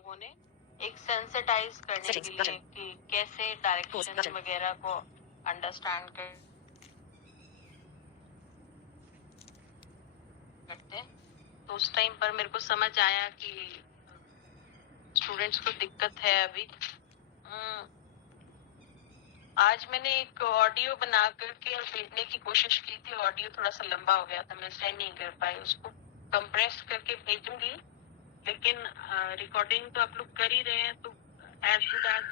लोगों ने एक सेंसिटाइज करने के लिए कि कैसे डायरेक्शन वगैरह को अंडरस्टैंड करते हैं। तो उस टाइम पर मेरे को समझ आया कि स्टूडेंट्स को दिक्कत है अभी। आज मैंने एक ऑडियो बना करके और भेजने की कोशिश की थी। ऑडियो थोड़ा सा लंबा हो गया था, मैं सेंड नहीं कर पाई। उसको कंप्रेस करके भेजूंगी, लेकिन रिकॉर्डिंग तो आप लोग कर ही रहे हैं, तो as good as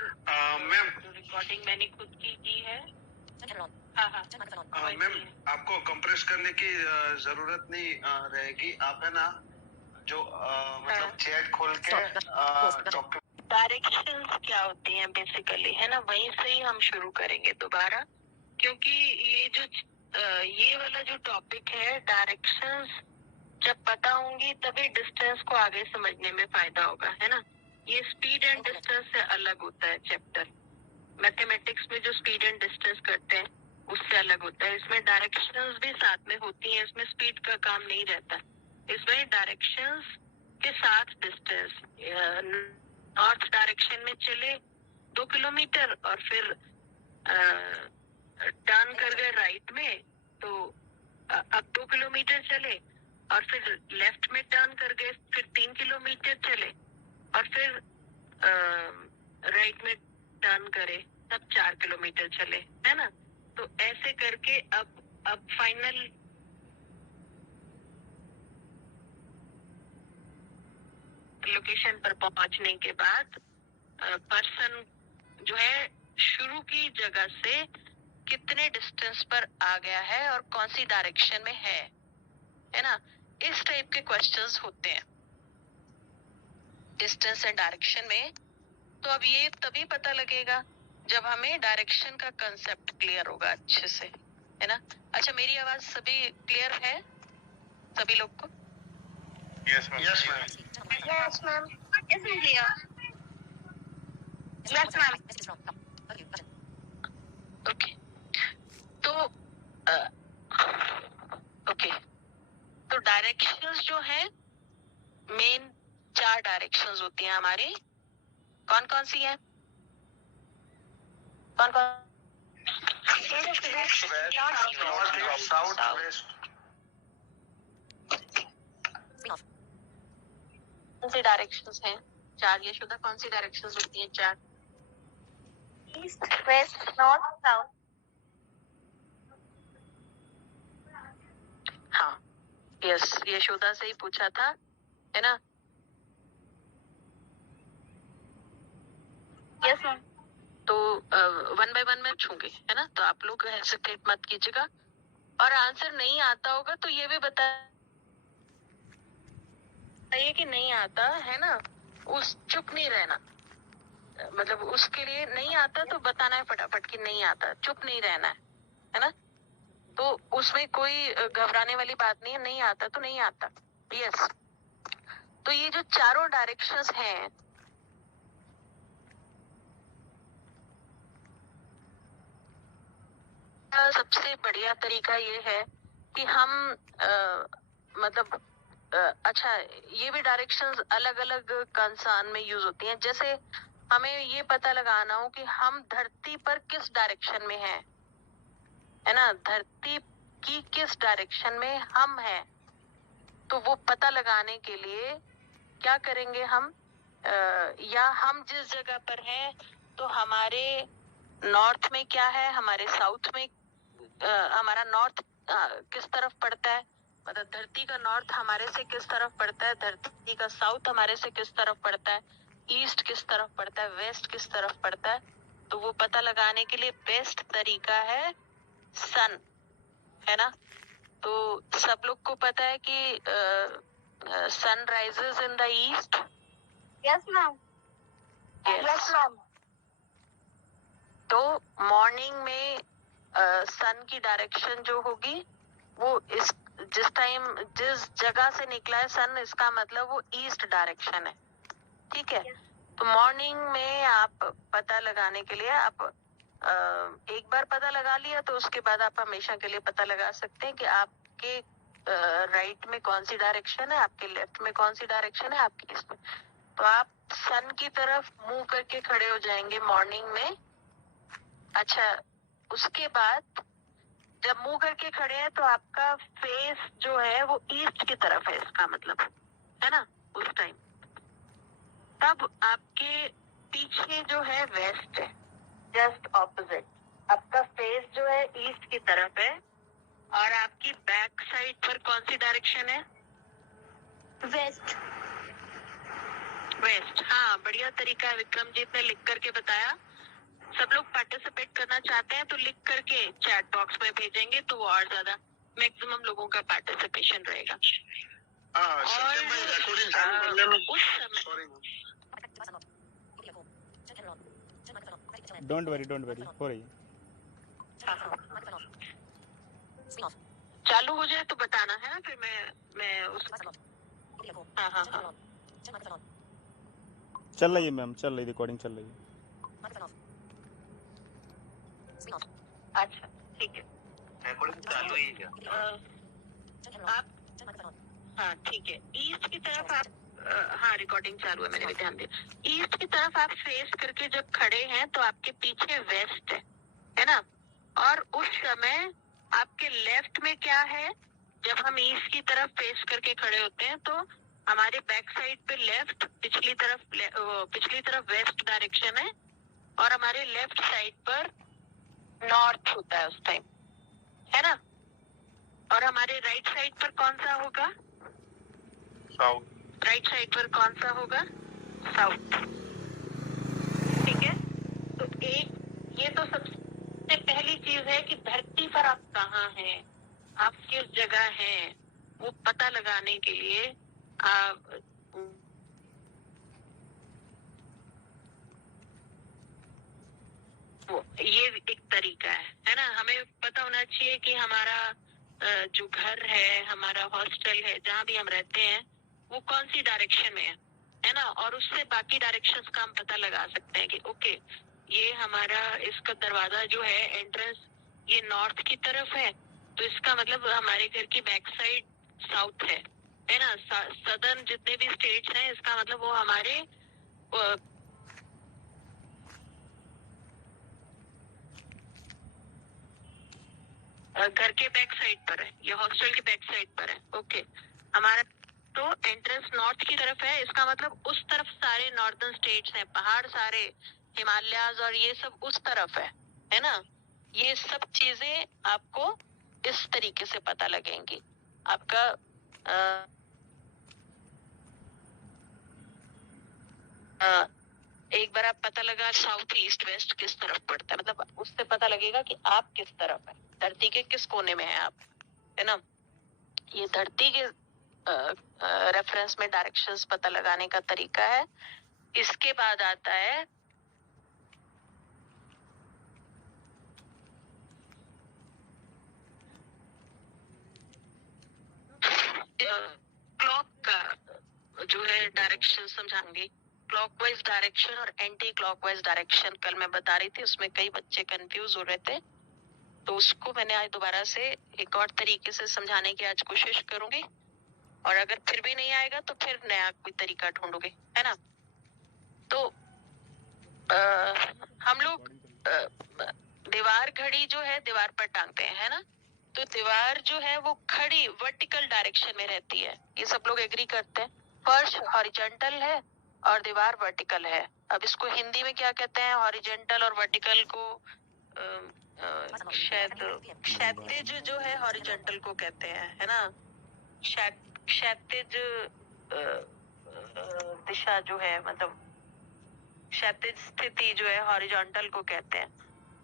ma'am recording मैंने खुद की है। हाँ मैम, आपको कंप्रेस करने की जरूरत नहीं रहेगी। आप है ना जो मतलब चैट खोल के डायरेक्शंस क्या होती हैं बेसिकली, है ना, वहीं से ही हम शुरू करेंगे दोबारा, क्योंकि ये वाला जो टॉपिक है डायरेक्शंस जब पता होंगी तभी डिस्टेंस को आगे समझने में फायदा होगा, है ना। ये स्पीड एंड डिस्टेंस से अलग होता है चैप्टर। मैथमेटिक्स में जो स्पीड एंड डिस्टेंस करते हैं उससे अलग होता है। इसमें डायरेक्शंस भी साथ में होती हैं, इसमें स्पीड का काम नहीं रहता। इसमें डायरेक्शंस के साथ डिस्टेंस, नॉर्थ डायरेक्शन में चले 2 किलोमीटर और फिर टर्न कर गए राइट में, तो अब 2 किलोमीटर चले और फिर लेफ्ट में टर्न कर गए, फिर 3 किलोमीटर चले और फिर राइट में टर्न करे, तब 4 किलोमीटर चले, है ना। तो ऐसे करके अब फाइनल लोकेशन पर पहुंचने के बाद पर्सन जो है शुरू की जगह से कितने डिस्टेंस पर आ गया है और कौन सी डायरेक्शन में है ना। इस टाइप के क्वेश्चंस होते हैं डिस्टेंस एंड डायरेक्शन में। तो अब ये तभी पता लगेगा जब हमें डायरेक्शन का कंसेप्ट क्लियर होगा अच्छे से, है ना। अच्छा, मेरी आवाज सभी क्लियर है सभी लोग को? Yes ma'am. Yes ma'am. Yes ma'am. Yes ma'am. Yes ma'am. Okay, तो ओके, तो डायरेक्शंस जो है मेन 4 डायरेक्शंस होती हैं हमारी। कौन कौन सी है? कौन कौन? South west. कौन सी डायरेक्शंस हैं? 4। ये शुद्धा कौन सी डायरेक्शंस होती हैं 4? East, west, north, south. हाँ, यस, ये शुद्धा से ही पूछा था, है ना। Yes ma'am. तो 1 बाय 1 मैं पूछूंगी, है ना, तो आप लोग हेसिटेट मत कीजिएगा। और आंसर नहीं आता होगा तो ये भी बताइए कि नहीं आता, है ना। चुप नहीं रहना, मतलब उसके लिए नहीं आता तो बताना है फटाफट कि नहीं आता, चुप नहीं रहना है ना। तो उसमें कोई घबराने वाली बात नहीं है, नहीं आता तो नहीं आता। यस, तो ये जो चारों डायरेक्शंस हैं, सबसे बढ़िया तरीका ये है कि हम मतलब अच्छा, ये भी डायरेक्शंस अलग अलग कंसान में यूज होती हैं। जैसे हमें ये पता लगाना हो कि हम धरती पर किस डायरेक्शन में हैं, है ना, धरती की किस डायरेक्शन में हम हैं, तो वो पता लगाने के लिए क्या करेंगे हम, या हम जिस जगह पर हैं तो हमारे नॉर्थ में क्या है, हमारे साउथ में हमारा नॉर्थ किस तरफ पड़ता है, मतलब धरती का नॉर्थ हमारे से किस तरफ पड़ता है, धरती का साउथ हमारे से किस तरफ पड़ता है, ईस्ट किस तरफ पड़ता है, वेस्ट किस तरफ पड़ता है। तो वो पता लगाने के लिए बेस्ट तरीका है सन, है ना। तो सब लोग को पता है कि sun rises in the east. Yes ma'am. Yes ma'am. तो मॉर्निंग में सन की डायरेक्शन जो होगी वो जिस जगह से निकला है सन, इसका मतलब वो ईस्ट डायरेक्शन है, ठीक है। तो मॉर्निंग में आप पता लगाने के लिए आप एक बार पता लगा लिया तो उसके बाद आप हमेशा के लिए पता लगा सकते हैं कि आपके राइट में कौन सी डायरेक्शन है, आपके लेफ्ट में कौन सी डायरेक्शन है, आपके ईस्ट में। तो आप सन की तरफ मुंह करके खड़े हो जाएंगे मॉर्निंग में। अच्छा, उसके बाद जब मुंह करके खड़े हैं तो आपका फेस जो है वो ईस्ट की तरफ है, इसका मतलब है ना, उस टाइम। तब आपके पीछे जो है वेस्ट है, जस्ट ऑपोजिट। आपका फेस जो है ईस्ट की तरफ है और आपकी बैक साइड पर कौन सी डायरेक्शन है? वेस्ट। वेस्ट, हाँ, बढ़िया तरीका है, विक्रमजीत ने लिख करके बताया। सब लोग पार्टिसिपेट करना चाहते हैं तो लिख करके चैट बॉक्स में भेजेंगे तो वो और ज्यादा मैक्सिमम लोगों का पार्टिसिपेशन रहेगा। और उस समय डोंट वरी हो रही है। चालू हो जाए तो बताना है ना, फिर मैं उस हाँ हाँ हाँ चल रही है मैम, चल रही, रिकॉर्डिंग चल रही है। अच्छा ठीक है, रिकॉर्डिंग चालू ही है। आप हाँ ठीक है, ईस्ट की तरफ आप हाँ रिकॉर्डिंग चालू है, मैंने भी ध्यान दिया। ईस्ट की तरफ आप फेस करके जब खड़े हैं तो आपके पीछे वेस्ट है ना। और उस समय आपके लेफ्ट में क्या है? जब हम ईस्ट की तरफ फेस करके खड़े होते हैं तो हमारे बैक साइड पे लेफ्ट, पिछली तरफ वेस्ट डायरेक्शन है और हमारे लेफ्ट साइड पर नॉर्थ होता है उस टाइम, है ना। और हमारे राइट साइड पर कौन सा होगा? साउथ। राइट साइड पर कौन सा होगा? साउथ। ठीक है, तो एक ये तो सबसे पहली चीज है कि धरती पर आप कहाँ हैं, आप किस जगह हैं, वो पता लगाने के लिए आप ये एक तरीका है ना। हमें पता होना चाहिए कि हमारा जो घर है, हमारा हॉस्टल है, जहाँ भी हम रहते हैं, वो कौन सी डायरेक्शन में है ना। और उससे बाकी डायरेक्शंस का हम पता लगा सकते हैं कि ओके, ये हमारा इसका दरवाजा जो है, एंट्रेंस, ये नॉर्थ की तरफ है, तो इसका मतलब हमारे घर की बैक साइड साउथ है ना। सदर्न जितने भी स्टेट्स हैं, इसका मतलब वो हमारे घर के बैक साइड पर है, ये हॉस्टल के बैक साइड पर है। ओके, हमारा तो एंट्रेंस नॉर्थ की तरफ है, इसका मतलब उस तरफ सारे नॉर्दर्न स्टेट्स हैं, पहाड़ सारे, हिमालयाज और ये सब उस तरफ है ना। ये सब चीजें आपको इस तरीके से पता लगेंगी। आपका एक बार आप पता लगा साउथ ईस्ट वेस्ट किस तरफ पड़ता है, मतलब उससे पता लगेगा कि आप किस तरफ है, धरती के किस कोने में है आप, है ना। ये धरती के रेफरेंस में डायरेक्शंस पता लगाने का तरीका है। इसके बाद आता है क्लॉक का जो है डायरेक्शन समझाऊंगी। क्लॉकवाइज डायरेक्शन और एंटी क्लॉकवाइज डायरेक्शन कल मैं बता रही थी, उसमें कई बच्चे कंफ्यूज हो रहे थे, तो उसको मैंने आज दोबारा से एक और तरीके से समझाने की आज कोशिश करूंगी। और अगर फिर भी नहीं आएगा तो फिर नया कोई तरीका ढूंढूंगी, है ना। तो हम लोग दीवार घड़ी जो है दीवार पर टांगते हैं, है ना। तो दीवार जो है वो खड़ी वर्टिकल डायरेक्शन में रहती है, ये सब लोग एग्री करते हैं। फर्श हॉरिजॉन्टल है और दीवार वर्टिकल है। अब इसको हिंदी में क्या कहते हैं? हॉरिजॉन्टल और वर्टिकल को शायद क्षैतिज जो है हॉरिजॉन्टल को कहते हैं, है ना। क्षैतिज दिशा जो है, मतलब क्षैतिज स्थिति जो है हॉरिजॉन्टल को कहते हैं।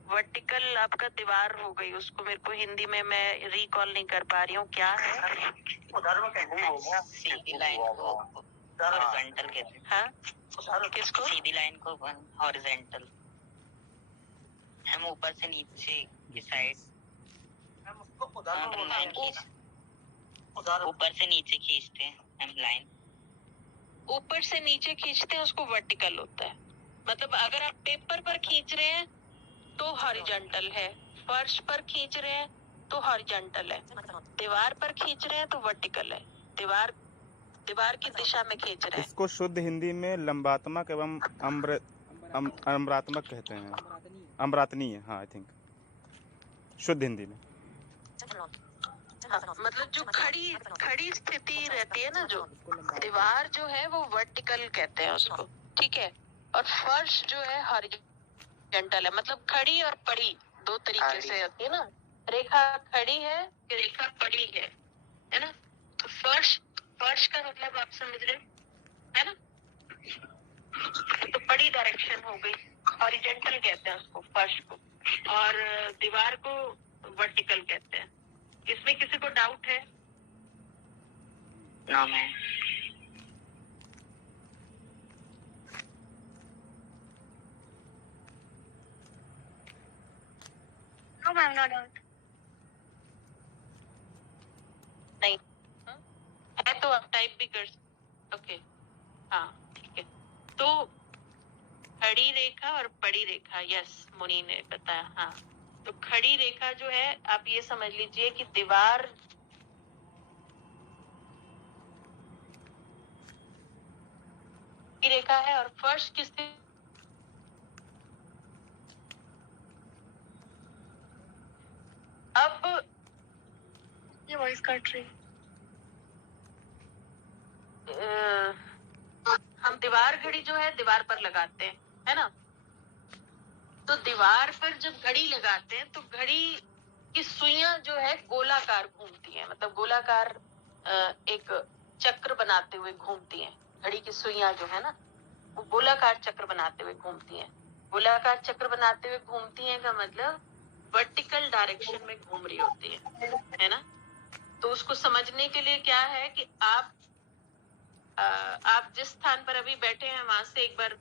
वर्टिकल आपका दीवार हो गई, उसको मेरे को हिंदी में मैं रिकॉल नहीं कर पा रही हूँ क्या है। सीधी लाइन को हॉरिजॉन्टल कहते हैं। हाँ, किसको? सीधी लाइन को हॉरिजॉन्टल। हम ऊपर से नीचे की साइड लाइन ऊपर से नीचे खींचते हैं हम लाइन। ऊपर से नीचे खींचते हैं उसको वर्टिकल होता है। मतलब अगर आप पेपर पर खींच रहे हैं तो हॉरिजॉन्टल है, फर्श पर खींच रहे हैं तो हॉरिजॉन्टल है, दीवार पर खींच रहे हैं तो वर्टिकल है। दीवार दीवार की दिशा में खींच रहे हैं। इसको शुद्ध हिंदी में लंबात्मक एवं अम्रात्मक कहते हैं। अम्रातनीय, हाँ आई थिंक शुद्ध हिंदी में। हाँ, मतलब जो खड़ी स्थिति रहती है ना, जो दीवार जो है वो वर्टिकल कहते हैं उसको, ठीक है। और फर्श जो है हॉरिजॉन्टल है, मतलब खड़ी और पड़ी दो तरीके से होती है ना। रेखा खड़ी है, रेखा पड़ी है ना। तो फर्श का मतलब आप समझ रहे है ना। तो पड़ी डायरेक्शन हो गई, हॉरिजॉन्टल कहते हैं उसको फर्श को, और दीवार को वर्टिकल कहते हैं। इसमें किसी को डाउट है? No ma'am. No ma'am, no doubt. नहीं है तो आप टाइप भी कर। ओके, हाँ ठीक है। तो खड़ी रेखा और पड़ी रेखा, यस मुनि ने बताया। हाँ, तो खड़ी रेखा जो है आप ये समझ लीजिए कि दीवार की रेखा है, और फर्श किस अब ये वॉइस कट रही। हम दीवार घड़ी जो है दीवार पर लगाते हैं, है ना। तो दीवार पर जब घड़ी लगाते हैं तो घड़ी की सुइयां जो है गोलाकार घूमती हैं, मतलब गोलाकार एक चक्र बनाते हुए घूमती हैं। घड़ी की सुइयां जो है ना वो गोलाकार चक्र बनाते हुए घूमती हैं। गोलाकार चक्र बनाते हुए घूमती हैं का मतलब वर्टिकल डायरेक्शन में घूम रही होती है ना। तो उसको समझने के लिए क्या है कि आप जिस स्थान पर अभी बैठे हैं वहां से एक बार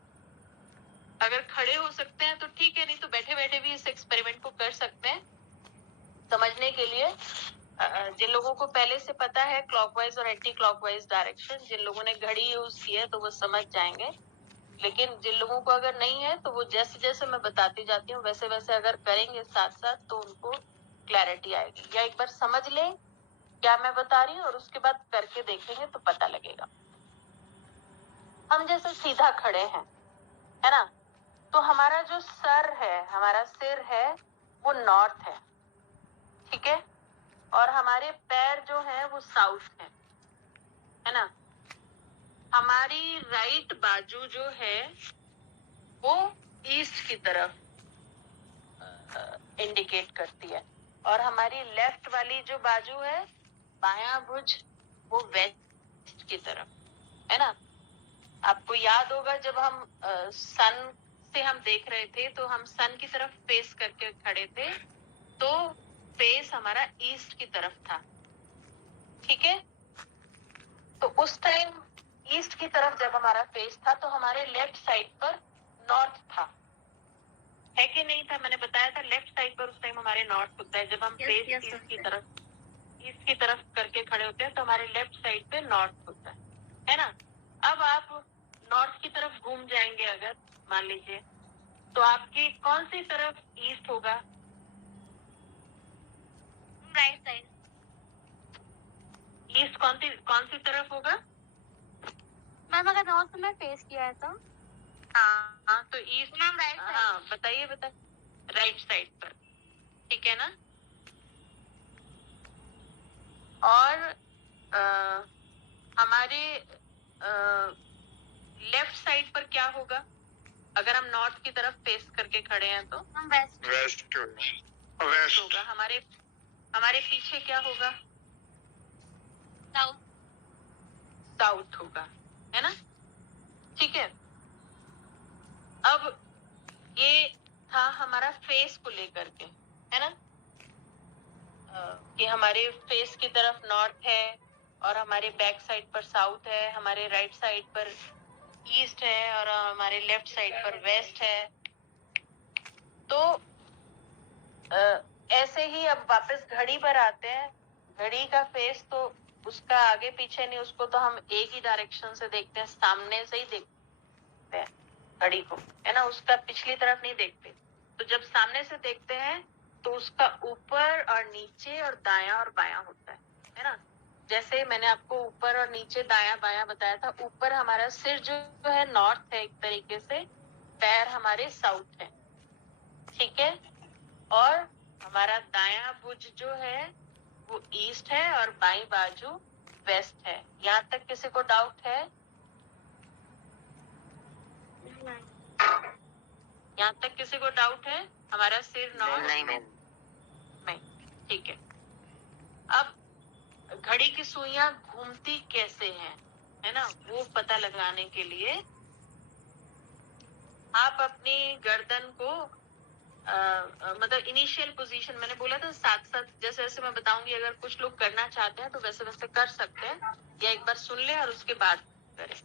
अगर खड़े हो सकते हैं तो ठीक है, नहीं तो बैठे बैठे भी इस एक्सपेरिमेंट को कर सकते हैं समझने के लिए। जिन लोगों को पहले से पता है क्लॉकवाइज और एंटी क्लॉकवाइज डायरेक्शन, जिन लोगों ने घड़ी यूज की है तो वो समझ जाएंगे। लेकिन जिन लोगों को अगर नहीं है तो वो जैसे जैसे मैं बताती जाती हूँ वैसे वैसे अगर करेंगे साथ साथ तो उनको क्लैरिटी आएगी। या एक बार समझ लें क्या मैं बता रही हूँ और उसके बाद करके देखेंगे तो पता लगेगा। हम जैसे सीधा खड़े हैं, है ना, तो हमारा जो सर है, हमारा सिर है वो नॉर्थ है, ठीक है। और हमारे पैर जो है वो साउथ है ना। हमारी राइट बाजू जो है वो ईस्ट की तरफ इंडिकेट करती है, और हमारी लेफ्ट वाली जो बाजू है बायां भुज वो वेस्ट की तरफ, है ना। आपको याद होगा जब हम सन से हम देख रहे थे तो हम सन की तरफ फेस करके खड़े थे, तो फेस हमारा ईस्ट की तरफ था, ठीक है। तो उस टाइम ईस्ट की तरफ जब हमारा फेस था तो हमारे लेफ्ट साइड पर नॉर्थ था, है कि नहीं था। मैंने बताया था लेफ्ट साइड पर उस टाइम हमारे नॉर्थ होता है। जब हम फेस ईस्ट की तरफ करके खड़े होते हैं तो हमारे लेफ्ट साइड पे नॉर्थ होता है ना। अब आप नॉर्थ की तरफ घूम जाएंगे अगर मान लीजिए, तो आपकी कौन सी तरफ ईस्ट होगा? Right side. ईस्ट कौन सी तरफ होगा? मैम अगर नॉर्थ में फेस किया है तो? हाँ तो ईस्ट मैम राइट साइड। हाँ बताइए राइट साइड पर, ठीक है ना। और हमारे लेफ्ट साइड पर क्या होगा अगर हम नॉर्थ की तरफ फेस करके खड़े हैं तो? हम वेस्ट। वेस्ट होगा। हमारे पीछे क्या होगा? साउथ। साउथ होगा, है ना, ठीक है। अब ये था हमारा फेस को लेकर के, है ना, कि हमारे फेस की तरफ नॉर्थ है और हमारे बैक साइड पर साउथ है, हमारे राइट साइड पर ईस्ट है और हमारे लेफ्ट साइड पर वेस्ट है। तो ऐसे ही अब वापस घड़ी पर आते हैं। घड़ी का फेस तो उसका आगे पीछे नहीं, उसको तो हम एक ही डायरेक्शन से देखते हैं, सामने से ही देखते हैं घड़ी को, है ना, उसका पिछली तरफ नहीं देखते। तो जब सामने से देखते हैं तो उसका ऊपर और नीचे और दायां और बायां होता है ना। जैसे मैंने आपको ऊपर और नीचे दाया बाया बताया था, ऊपर हमारा सिर जो है नॉर्थ है एक तरीके से, पैर हमारे साउथ है, ठीक है, और हमारा दाया भुज जो है वो ईस्ट है और बाईं बाजू वेस्ट है। यहाँ तक किसी को डाउट है? यहाँ तक किसी को डाउट है? हमारा सिर नॉर्थ? नहीं, ठीक है। अब घड़ी की सुइयां घूमती कैसे हैं, है ना, वो पता लगाने के लिए आप अपनी गर्दन को मतलब इनिशियल पोजीशन मैंने बोला था, साथ साथ जैसे जैसे मैं बताऊंगी, अगर कुछ लोग करना चाहते हैं तो वैसे वैसे कर सकते हैं, या एक बार सुन ले और उसके बाद करें,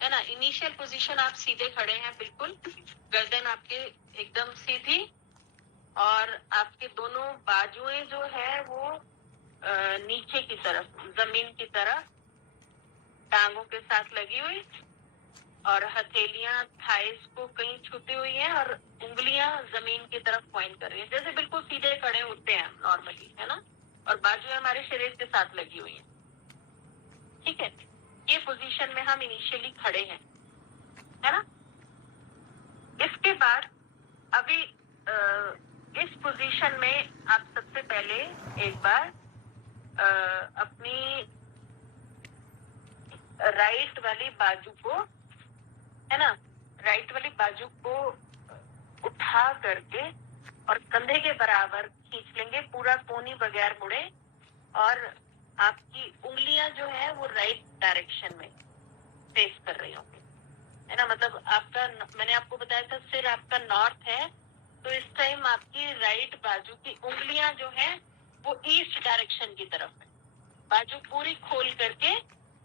है ना। इनिशियल पोजीशन आप सीधे खड़े हैं, बिल्कुल गर्दन आपके एकदम सीधी, और आपके दोनों बाजुएं जो है वो नीचे की तरफ, जमीन की तरफ टांगों के साथ लगी हुई, और हथेलियां थाइस को कहीं छुपी हुई हैं, और उंगलियां जमीन की तरफ पॉइंट कर रही हैं, जैसे बिल्कुल सीधे खड़े होते हैं नॉर्मली, है ना, और बाजुएं हमारे शरीर के साथ लगी हुई हैं, ठीक है। ये पोजीशन में हम इनिशियली खड़े हैं, है ना। इसके बाद अभी इस पोजीशन में आप सबसे पहले एक बार अपनी राइट वाली बाजू को, है ना, राइट वाली बाजू को उठा करके और कंधे के बराबर खींच लेंगे, पूरा कोहनी बगैर मुड़े, और आपकी उंगलियां जो है वो राइट डायरेक्शन में फेस कर रही होंगी, है ना। मतलब आपका, मैंने आपको बताया था सिर आपका नॉर्थ है, तो इस टाइम आपकी राइट बाजू की उंगलियां जो है वो ईस्ट डायरेक्शन की तरफ है। बाजू पूरी खोल करके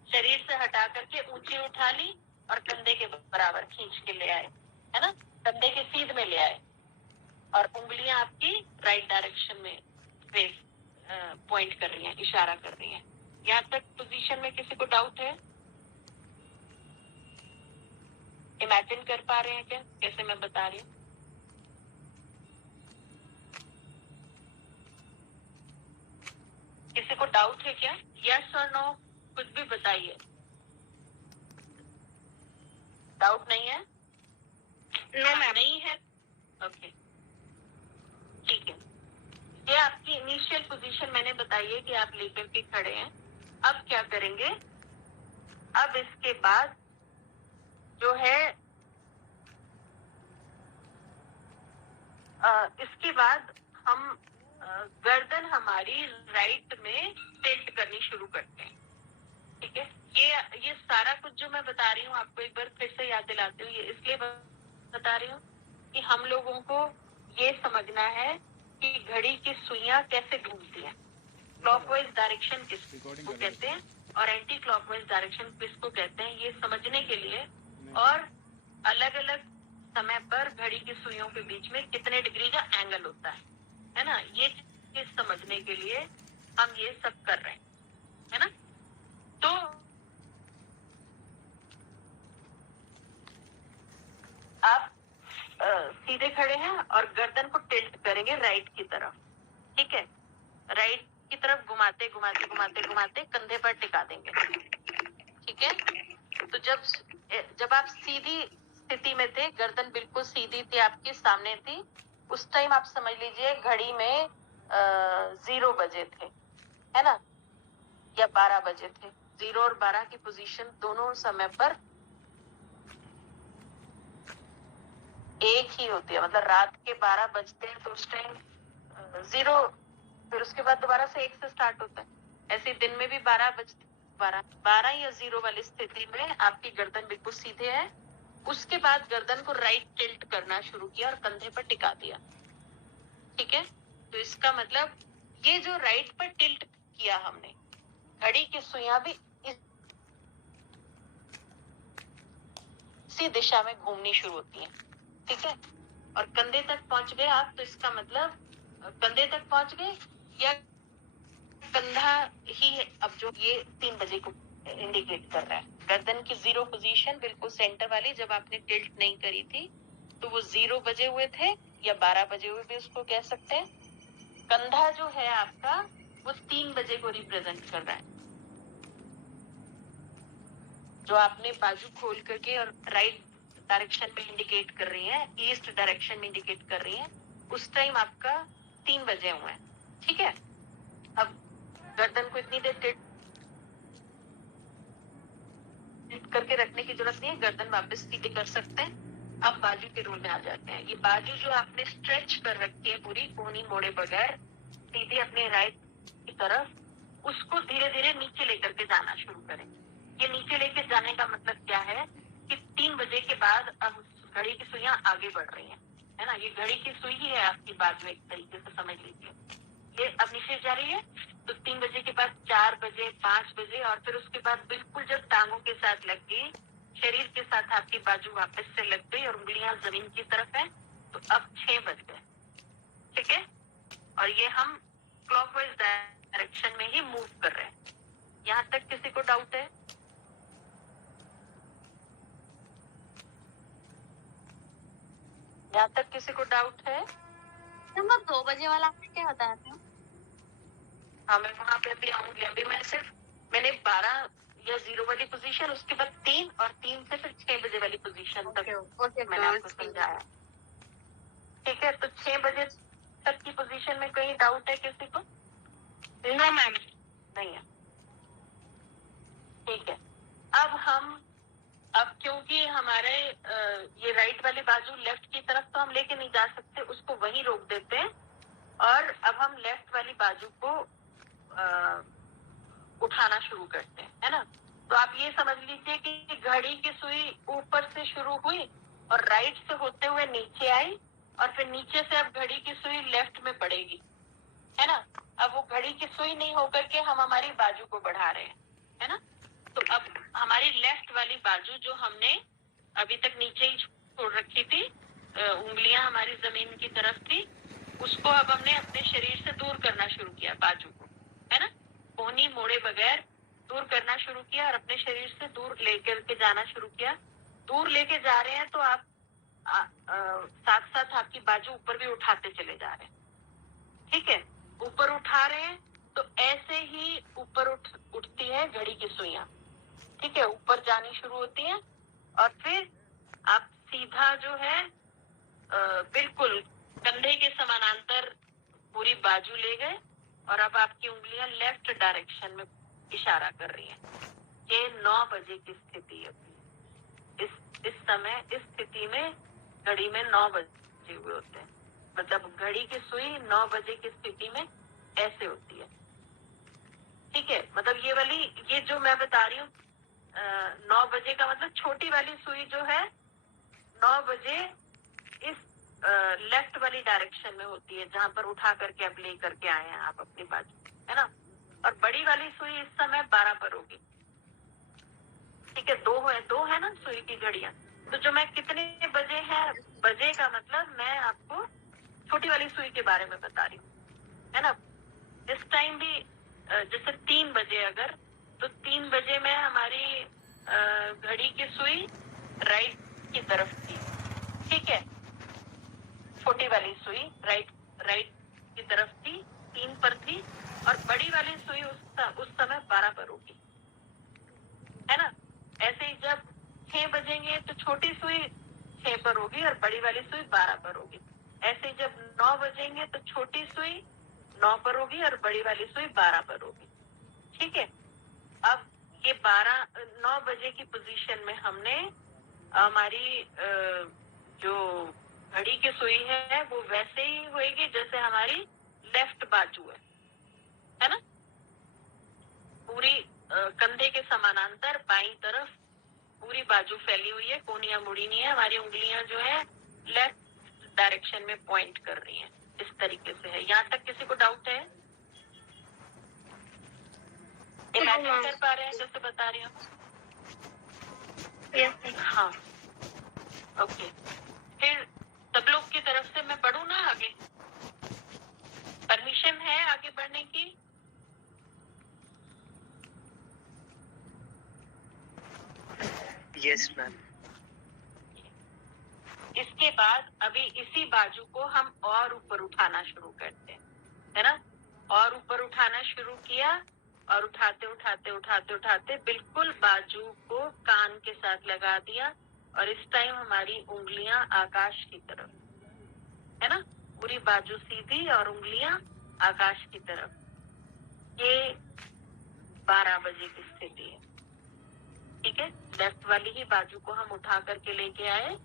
शरीर से हटा करके ऊंची उठा ली और कंधे के बराबर खींच के ले आए, है ना, कंधे के सीध में ले आए, और उंगलियां आपकी राइट डायरेक्शन में फेस पॉइंट कर रही हैं, इशारा कर रही हैं। यहाँ तक पोजीशन में किसी को डाउट है? इमेजिन कर पा रहे हैं क्या कैसे मैं बता रही हूँ? किसी को डाउट है क्या? यस और नो कुछ भी बताइए। डाउट नहीं है? No ma'am. नहीं है? ओके, ठीक है। ये आपकी इनिशियल पोजीशन मैंने बताई है कि आप लेकर के खड़े हैं। अब क्या करेंगे? अब इसके बाद जो है इसके बाद हम गर्दन हमारी राइट में टिल्ट करनी शुरू करते हैं, ठीक है। ये सारा कुछ जो मैं बता रही हूँ आपको एक बार फिर से याद दिलाती हूँ, ये इसलिए बता रही हूँ कि हम लोगों को ये समझना है कि घड़ी की सुइयां कैसे घूमती हैं, क्लॉकवाइज डायरेक्शन किसको कहते हैं और एंटी क्लॉकवाइज डायरेक्शन किसको कहते हैं, ये समझने के लिए, और अलग अलग समय पर घड़ी की सुइयों के बीच में कितने डिग्री का एंगल होता है ना, ये चीज समझने के लिए हम ये सब कर रहे हैं, है ना। तो आप सीधे खड़े हैं और गर्दन को टिल्ट करेंगे राइट की तरफ, ठीक है। राइट की तरफ घुमाते घुमाते घुमाते घुमाते कंधे पर टिका देंगे, ठीक है। तो जब आप सीधी स्थिति में थे, गर्दन बिल्कुल सीधी थी, आपके सामने थी, उस टाइम आप समझ लीजिए घड़ी में 0 बजे थे, है ना, या 12 बजे थे। 0 और 12 की पोजीशन दोनों समय पर एक ही होती है, मतलब रात के 12 बजते हैं तो उस टाइम 0, फिर उसके बाद दोबारा से 1 से स्टार्ट होता है। ऐसे दिन में भी 12 बजते, 12 या 0 वाली स्थिति में आपकी गर्दन बिल्कुल सीधे है। उसके बाद गर्दन को राइट टिल्ट करना शुरू किया और कंधे पर टिका दिया, ठीक है। तो इसका मतलब ये जो राइट पर टिल्ट किया हमने, घड़ी की सुइयां भी इसी दिशा में घूमनी शुरू होती हैं, ठीक है। और कंधे तक पहुंच गए आप, तो इसका मतलब कंधे तक पहुंच गए, या कंधा ही अब जो ये 3 बजे को इंडिकेट कर रहा है। गर्दन की 0 पोजीशन बिल्कुल सेंटर वाली जब आपने टिल्ट नहीं करी थी, तो वो 0 बजे हुए थे या 12 बजे हुए भी उसको कह सकते हैं। कंधा जो है आपका वो 3 बजे को रिप्रेजेंट कर रहा है, जो आपने बाजू खोल करके और राइट डायरेक्शन में इंडिकेट कर रही है, ईस्ट डायरेक्शन में इंडिकेट कर रही है, उस टाइम आपका 3 बजे हुए हैं, ठीक है। अब गर्दन को इतनी देर करके रखने की जरूरत नहीं है, गर्दन वापस सीधे कर सकते हैं। अब बाजू के रोल में आ जाते हैं। ये बाजू जो आपने स्ट्रेच कर रखी है पूरी, कोहनी मोड़े बगैर सीधे अपने राइट की तरफ, उसको धीरे धीरे नीचे लेकर के जाना शुरू करें। ये नीचे लेके जाने का मतलब क्या है कि 3 बजे के बाद अब घड़ी की सुइयां आगे बढ़ रही हैं, है ना। ये घड़ी की सुई ही है आपकी बाजू, एक तरीके से समझ लीजिए। ये अब नीचे जा रही है, तो 3 बजे के बाद 4 बजे, 5 बजे, और फिर उसके बाद बिल्कुल जब टांगों के साथ लग गई, शरीर के साथ आपकी बाजू वापस से लग गई और उंगलियां जमीन की तरफ है, तो अब 6 बज गए, ठीक है। और ये हम क्लॉकवाइज डायरेक्शन में ही मूव कर रहे हैं। यहाँ तक किसी को डाउट है? यहाँ तक किसी को डाउट है? नंबर 2 बजे वाला आपने क्या बताया था? हाँ, मैं वहां पे भी आऊंगी। अभी मैंने 12 या 0 वाली पोजीशन, उसके बाद 3 और 3 से फिर 6 बजे वाली पोजीशन तक मैंने आपको समझाया, ठीक है। तो 6 बजे तक की पोजीशन में कहीं डाउट है किसी को? नो मैम, नहीं है, ठीक है। अब क्योंकि हमारे ये राइट वाली बाजू लेफ्ट की तरफ तो हम लेके नहीं जा सकते, उसको वहीं रोक देते हैं, और अब हम लेफ्ट वाली बाजू को उठाना शुरू करते हैं, है ना। तो आप ये समझ लीजिए कि घड़ी की सुई ऊपर से शुरू हुई और राइट से होते हुए नीचे आई, और फिर नीचे से अब घड़ी की सुई लेफ्ट में बढ़ेगी, है ना। अब वो घड़ी की सुई नहीं होकर के हम हमारी बाजू को बढ़ा रहे हैं, है ना। तो अब हमारी लेफ्ट वाली बाजू जो हमने अभी तक नीचे ही छोड़ रखी थी, उंगलियां हमारी जमीन की तरफ थी, उसको अब हमने अपने शरीर से दूर करना शुरू किया, बाजू को, है ना। कोहनी मोड़े बगैर दूर करना शुरू किया और अपने शरीर से दूर लेकर के जाना शुरू किया। दूर लेके जा रहे हैं तो आप साथ साथ आपकी बाजू ऊपर भी उठाते चले जा रहे हैं, ठीक है। ऊपर उठा रहे हैं तो ऐसे ही ऊपर उठती है घड़ी की सुइयां, ठीक है, ऊपर जानी शुरू होती है, और फिर आप सीधा जो है बिल्कुल कंधे के समानांतर पूरी बाजू ले गए, और अब आपकी उंगलियां लेफ्ट डायरेक्शन में इशारा कर रही हैं। ये 9 बजे की स्थिति है। इस समय इस स्थिति में घड़ी में 9 बजे हुए होते हैं, मतलब घड़ी की सुई 9 बजे की स्थिति में ऐसे होती है, ठीक है। मतलब ये जो मैं बता रही हूँ 9 बजे का मतलब छोटी वाली सुई जो है 9 बजे इस लेफ्ट वाली डायरेक्शन में होती है, जहां पर उठा करके अब ले करके आए हैं आप अपनी बाजू, है ना। और बड़ी वाली सुई इस समय 12 पर होगी, ठीक है। दो है ना सुई की घड़ियां। तो जो मैं कितने बजे है, बजे का मतलब मैं आपको छोटी वाली सुई के बारे में बता रही हूँ, है ना। इस टाइम भी जैसे 3 बजे अगर, तो 3 बजे में हमारी घड़ी की सुई राइट की तरफ थी, ठीक है। छोटी वाली सुई राइट की तरफ थी, 3 पर थी, और बड़ी वाली सुई उस समय 12 पर होगी, है ना। ऐसे ही जब 6 बजेंगे तो छोटी सुई 6 पर होगी और बड़ी वाली सुई 12 पर होगी। ऐसे ही जब 9 बजेंगे तो छोटी सुई 9 पर होगी और बड़ी वाली सुई 12 पर होगी, ठीक है। अब ये 9 बजे की पोजीशन में हमने हमारी जो घड़ी की सुई है वो वैसे ही होएगी जैसे हमारी लेफ्ट बाजू है ना। पूरी कंधे के समानांतर बाईं तरफ पूरी बाजू फैली हुई है, कोहनियां मुड़ी नहीं है, हमारी उंगलियां जो है लेफ्ट डायरेक्शन में पॉइंट कर रही हैं, इस तरीके से है। यहाँ तक किसी को डाउट है? इमेजिन कर पा रहे हैं जैसे बता रही हूँ? हाँ, ओके। फिर सब लोग की तरफ से मैं बढ़ू ना आगे? परमिशन है आगे बढ़ने की? Yes ma'am. इसके बाद अभी इसी बाजू को हम और ऊपर उठाना शुरू करते हैं, है ना। और ऊपर उठाना शुरू किया और उठाते उठाते उठाते उठाते बिल्कुल बाजू को कान के साथ लगा दिया और इस टाइम हमारी उंगलियां आकाश की तरफ, है ना, पूरी बाजू सीधी और उंगलियां आकाश की तरफ। ये 12 बजे की स्थिति है, ठीक है। लेफ्ट वाली ही बाजू को हम उठा करके लेके आए,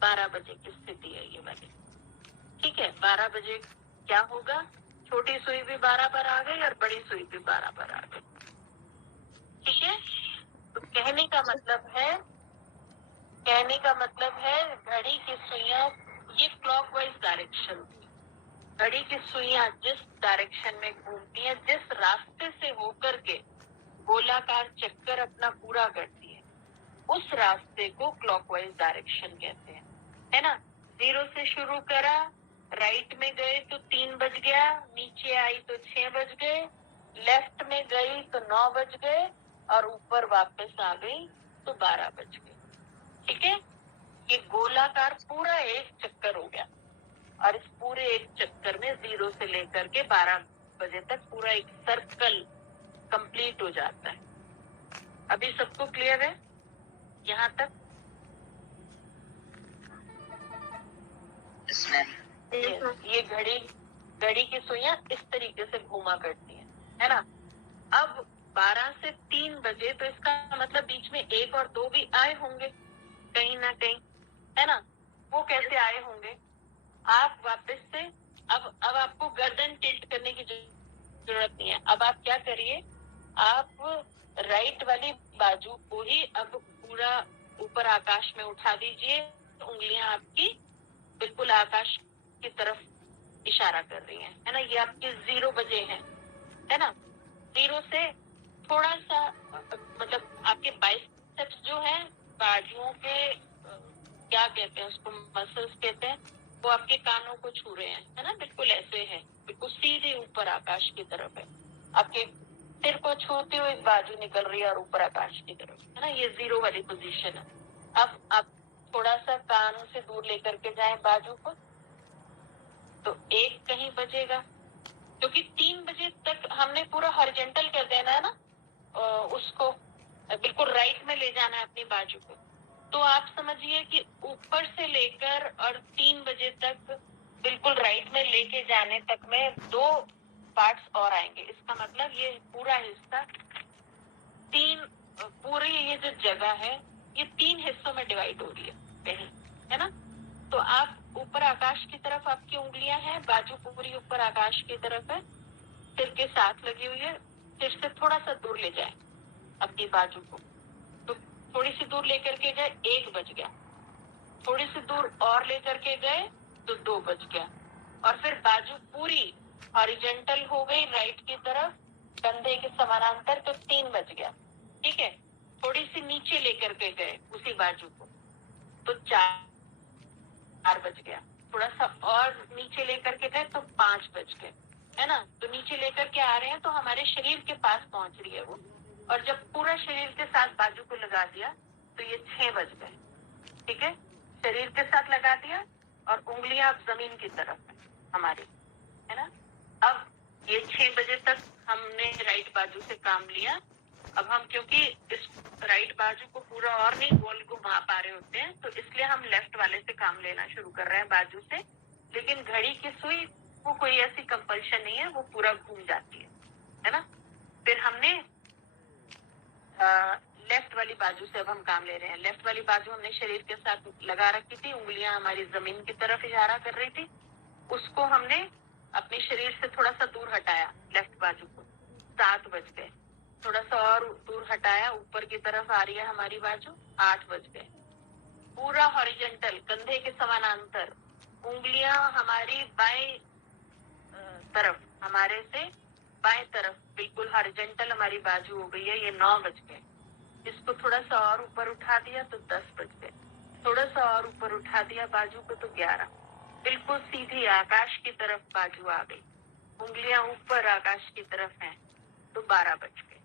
12 बजे की स्थिति है ये वाली, ठीक है। 12 बजे क्या होगा, छोटी सुई भी 12 पर आ गई और बड़ी सुई भी 12 पर आ गई, ठीक है। तो कहने का मतलब है घड़ी की सुइयां, ये क्लॉकवाइज डायरेक्शन थी। घड़ी की सुइयां जिस डायरेक्शन में घूमती हैं, जिस रास्ते से होकर के गोलाकार चक्कर अपना पूरा करती है, उस रास्ते को क्लॉकवाइज डायरेक्शन कहते हैं, है ना। 0 से शुरू करा, राइट में गए तो 3 बज गया, नीचे आई तो 6 बज गए, लेफ्ट में गई तो 9 बज गए और ऊपर वापस आ गई तो 12 बज गए, ठीक है। ये गोलाकार पूरा एक चक्कर हो गया और इस पूरे एक चक्कर में 0 से लेकर के 12 बजे तक पूरा एक सर्कल कंप्लीट हो जाता है। अभी सबको क्लियर है यहाँ तक? ये घड़ी की सुइयां इस तरीके से घूमा करती हैं, है ना। अब 12 से 3 बजे तो इसका मतलब बीच में 1 और 2 भी आए होंगे कहीं ना कहीं, है ना। वो कैसे आए होंगे, आप वापस से अब आपको गर्दन टिल्ट करने की जरूरत नहीं है। अब आप क्या करिए, आप राइट वाली बाजू को ही अब पूरा ऊपर आकाश में उठा दीजिए, उंगलियां आपकी बिल्कुल आकाश की तरफ इशारा कर रही हैं, है ना। ये आपके 0 बजे है ना। 0 से थोड़ा सा मतलब आपके बाइसेप्स जो है, बाजुओं के क्या कहते हैं उसको, मसल्स कहते हैं, वो आपके कानों को छू रहे हैं, है ना। बिल्कुल ऐसे है, बिल्कुल सीधे ऊपर आकाश की तरफ है। आपके सिर को छूते हुए बाजू निकल रही है और ऊपर आकाश की तरफ, है ना। ये 0 वाली पोजीशन है। अब आप थोड़ा सा कानों से दूर लेकर के जाएं बाजू को, तो 1 कहीं बजेगा, क्योंकि 3 बजे तक हमने पूरा हॉरिजॉन्टल कर देना है ना, उसको बिल्कुल राइट में ले जाना है अपनी बाजू को। तो आप समझिए कि ऊपर से लेकर और 3 बजे तक बिल्कुल राइट में लेके जाने तक में 2 पार्ट्स और आएंगे। इसका मतलब ये पूरा हिस्सा पूरी ये जो जगह है ये 3 हिस्सों में डिवाइड हो रही है कहीं, है ना। तो आप ऊपर आकाश की तरफ आपकी उंगलियां हैं, बाजू पूरी ऊपर आकाश की तरफ है, सिर के साथ लगी हुई है। सिर से थोड़ा सा दूर ले जाए अपनी बाजू को, तो थोड़ी सी दूर लेकर के गए 1 बज गया, थोड़ी सी दूर और लेकर के गए तो 2 बज गया, और फिर बाजू पूरी हॉरिजॉन्टल हो गई राइट की तरफ कंधे के समानांतर तो 3 बज गया, ठीक है। थोड़ी सी नीचे लेकर के गए उसी बाजू को तो 4 बज गया, थोड़ा सा और नीचे लेकर के गए तो 5 बज गए, है ना। तो नीचे लेकर के आ रहे हैं तो हमारे शरीर के पास पहुंच रही है वो, और जब पूरा शरीर के साथ बाजू को लगा दिया तो ये 6 बज गए, ठीक है। शरीर के साथ लगा दिया और उंगलियां अब जमीन की तरफ है हमारी, है ना। अब ये 6 बजे तक हमने राइट बाजू से काम लिया। अब हम क्योंकि इस राइट बाजू को पूरा और नहीं गोल घुमा पा रहे होते हैं, तो इसलिए हम लेफ्ट वाले से काम लेना शुरू कर रहे हैं बाजू से। लेकिन घड़ी की सुई वो कोई ऐसी कंपल्शन नहीं है, वो पूरा घूम जाती है ना। फिर हमने लेफ्ट वाली बाजू से अब हम काम ले रहे हैं। लेफ्ट वाली बाजू हमने शरीर के साथ लगा रखी थी, उंगलियां हमारी जमीन की तरफ इशारा कर रही थी, उसको हमने अपने शरीर से थोड़ा सा दूर हटाया लेफ्ट बाजू को। 7 बज गए, थोड़ा सा और दूर हटाया, ऊपर की तरफ आ रही है हमारी बाजू, 8 बज गए। पूरा हॉरिजॉन्टल कंधे के समानांतर उंगलियां हमारी बाएं तरफ, हमारे से बाएं तरफ बिल्कुल हॉरिजॉन्टल हमारी बाजू हो गई है। ये 9 बज गए। इसको थोड़ा सा और ऊपर उठा दिया तो 10 बज गए, थोड़ा सा और ऊपर उठा दिया बाजू को तो 11। बिल्कुल सीधी आकाश की तरफ बाजू आ गई, उंगलियां ऊपर आकाश की तरफ हैं तो 12 बज गए,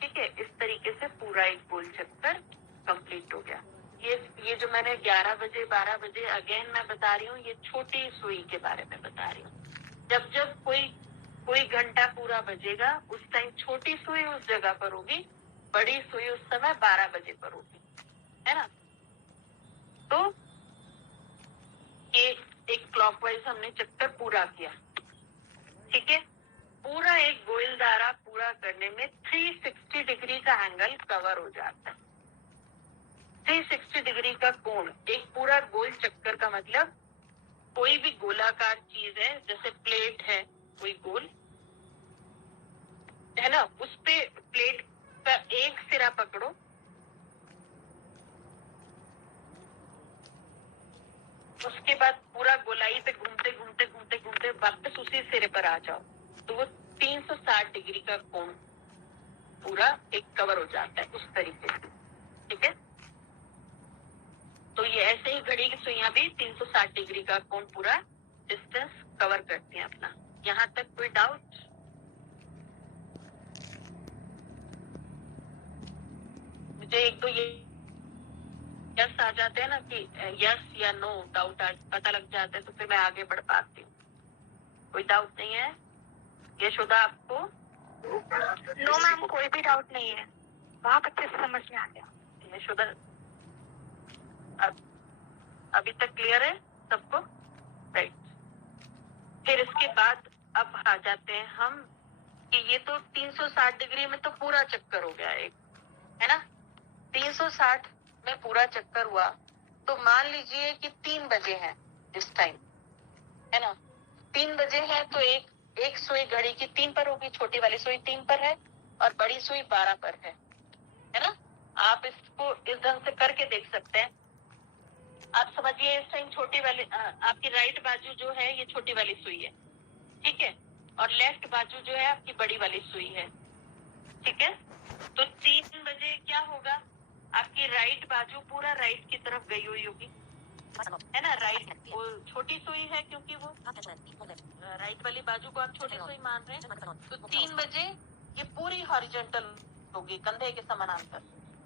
ठीक है। इस तरीके से पूरा एक गोल चक्कर कंप्लीट हो गया। ये जो मैंने 11 बजे 12 बजे अगेन मैं बता रही हूँ, ये छोटी सुई के बारे में बता रही हूँ। जब कोई कोई घंटा पूरा बजेगा, उस टाइम छोटी सुई उस जगह पर होगी, बड़ी सुई उस समय 12 बजे पर होगी, है ना। तो ये एक क्लॉकवाइज हमने चक्कर पूरा किया, ठीक है। पूरा एक गोल दायरा पूरा करने में 360 डिग्री का एंगल कवर हो जाता है। 360 डिग्री का कोण, एक पूरा गोल चक्कर का मतलब कोई भी गोलाकार चीज है, जैसे प्लेट है कोई गोल, है ना, उस पे प्लेट का एक सिरा पकड़ो, उसके बाद पूरा गोलाई पे घूमते घूमते घूमते घूमते वापस उसी सिरे पर आ जाओ, तो वो 360 डिग्री का कोण पूरा एक कवर हो जाता है उस तरीके से, ठीक है। तो ये ऐसे ही घड़ी की सुइयां भी 360 डिग्री का कोण पूरा डिस्टेंस कवर करती हैं अपना। यहाँ तक कोई डाउट? मुझे एक तो ये यस आ जाते हैं ना कि यस या नो डाउट पता लग जाता है, तो फिर मैं आगे बढ़ पाती हूँ। कोई डाउट नहीं है यशोदा आपको? नो मैम, कोई भी डाउट नहीं है, बहुत अच्छे से समझ में आ गया। यशोदा अभी तक क्लियर है सबको? राइट। फिर इसके बाद अब आ जाते हैं हम कि ये तो 360 डिग्री में तो पूरा चक्कर हो गया एक, है ना। 360 में पूरा चक्कर हुआ, तो मान लीजिए कि 3 बजे है इस टाइम, है ना। 3 बजे है तो एक सुई घड़ी की 3 पर होगी, छोटी वाली सुई 3 पर है और बड़ी सुई 12 पर है ना। आप इसको इस ढंग से करके देख सकते हैं। आप समझिए इस टाइम छोटी वाली आपकी राइट बाजू जो है ये छोटी वाली सुई है, ठीक है, और लेफ्ट बाजू जो है आपकी बड़ी वाली सुई है, ठीक है। तो 3 बजे क्या होगा, आपकी राइट बाजू पूरा राइट की तरफ गई हुई होगी, है ना। राइट वो छोटी सुई है क्योंकि वो राइट वाली बाजू को आप छोटी सुई मान रहे हैं, तो 3 बजे ये पूरी हॉरिजॉन्टल होगी, कंधे के समानांतर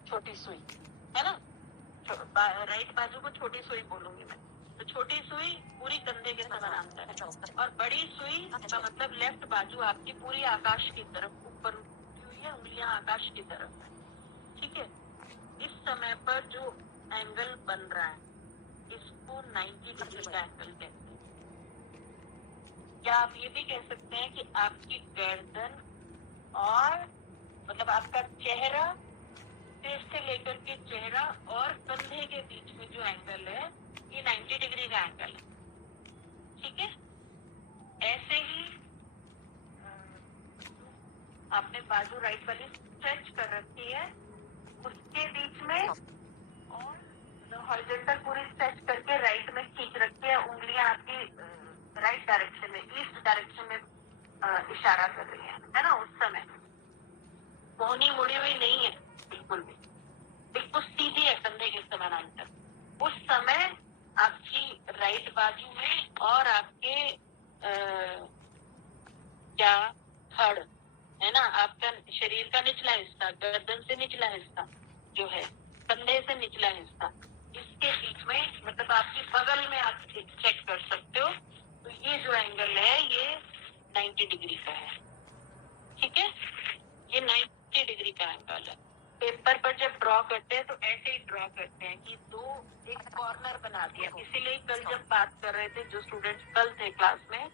छोटी सुई, है ना। राइट बाजू को छोटी सुई बोलूंगी मैं, तो छोटी सुई पूरी कंधे के समानांतर है, और बड़ी सुई का मतलब लेफ्ट बाजू आपकी पूरी आकाश की तरफ ऊपर उठी हुई है, उंगलियां आकाश की तरफ है, ठीक है। इस समय पर जो एंगल बन रहा है इसको 90 डिग्री का एंगल कहते हैं। क्या आप ये भी कह सकते हैं कि आपकी गर्दन और मतलब आपका चेहरा, सिर से लेकर के चेहरा और कंधे के बीच में जो एंगल है ये 90 डिग्री का एंगल है, ठीक है। ऐसे ही आपने बाजू राइट वाली स्ट्रेच कर रखी है, उसके बीच में और हॉरिजॉन्टल पूरी स्ट्रेच करके राइट में खींच रखी है, उंगलियां आपकी राइट डायरेक्शन में, ईस्ट डायरेक्शन में इशारा कर रही है ना। उस समय कोहनी मुड़ी हुई नहीं है बिल्कुल भी, बिल्कुल सीधी है कंधे के समानांतर। उस समय आपकी राइट बाजू में और आपके क्या धड़ है ना, आपका शरीर का निचला हिस्सा, गर्दन से निचला हिस्सा जो है, कंधे से निचला हिस्सा, इसके बीच में मतलब आपकी बगल में आप चेक कर सकते हो, तो ये जो एंगल है ये 90 डिग्री का है, ठीक है। ये 90 डिग्री का एंगल है। पेपर पर जब ड्रॉ करते हैं तो ऐसे ही ड्रॉ करते हैं कि एक कॉर्नर बना दिया। इसीलिए कल जब बात कर रहे थे जो स्टूडेंट्स कल थे क्लास में,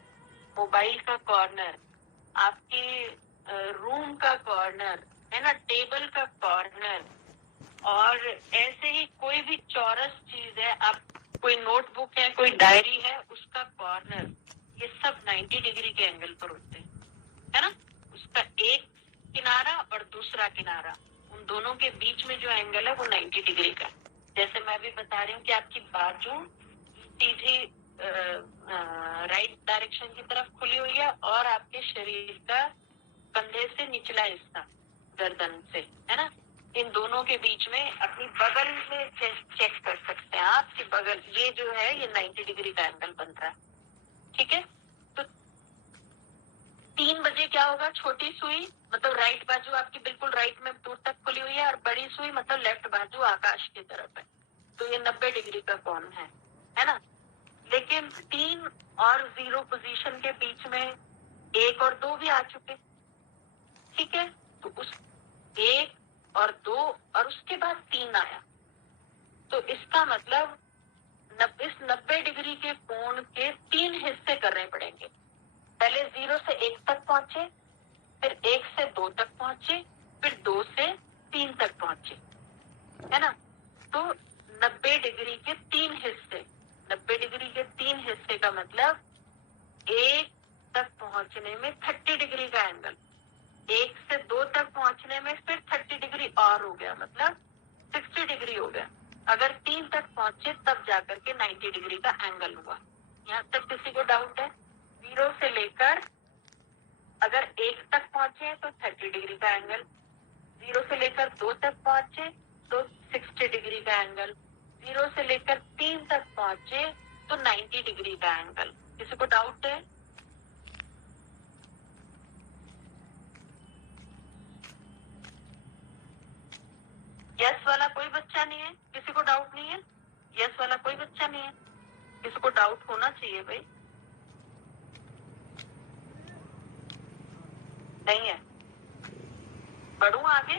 मोबाइल का कॉर्नर, आपके रूम का कॉर्नर, है ना, टेबल का कॉर्नर, और ऐसे ही कोई भी चौरस चीज है, आप कोई नोटबुक है, कोई डायरी है, उसका कॉर्नर, ये सब 90 डिग्री के एंगल पर होते हैं, है ना। उसका एक किनारा और दूसरा किनारा, उन दोनों के बीच में जो एंगल है वो 90 डिग्री का। जैसे मैं भी बता रही हूँ कि आपकी बाजू सीधी राइट डायरेक्शन की तरफ खुली हुई है और आपके शरीर का कंधे से निचला हिस्सा गर्दन से, है ना, इन दोनों के बीच में अपनी बगल में चेक कर सकते हैं आप कि बगल ये जो है ये 90 डिग्री का एंगल बन रहा है, ठीक है। तो 3 बजे क्या होगा, छोटी सुई मतलब राइट बाजू आपकी बिल्कुल राइट में दूर तक खुली हुई है और बड़ी सुई मतलब लेफ्ट बाजू आकाश की तरफ है, तो ये 90 डिग्री का कोण है ना। लेकिन 3 और 0 पोजीशन के बीच में 1 और 2 भी आ चुके, ठीक है। तो उस 1 और 2 और उसके बाद 3 आया, तो इसका मतलब इस 90 डिग्री के कोण के 3 हिस्से करने पड़ेंगे। पहले 0 से 1 तक पहुंचे, फिर 1 से 2 तक पहुंचे, फिर 2 से 3 तक पहुंचे, है ना। तो 90 डिग्री के 3 हिस्से, 90 डिग्री के 3 हिस्से का मतलब 1 तक पहुंचने में 30 डिग्री का एंगल, 1 से 2 तक पहुंचने में फिर 30 डिग्री और हो गया, मतलब 60 डिग्री हो गया। अगर 3 तक पहुंचे तब जाकर के 90 डिग्री का एंगल हुआ। यहाँ तक किसी को डाउट है? 0 से लेकर अगर 1 तक पहुंचे तो 30 डिग्री का एंगल, 0 से लेकर 2 तक पहुंचे तो 60 डिग्री का एंगल, 0 से लेकर 3 तक पहुंचे तो 90 डिग्री का एंगल। किसी को डाउट है? यस वाला कोई बच्चा नहीं है? किसी को डाउट नहीं है? यस वाला कोई बच्चा नहीं है? किसी को डाउट होना चाहिए भाई। नहीं है? बढ़ूं आगे?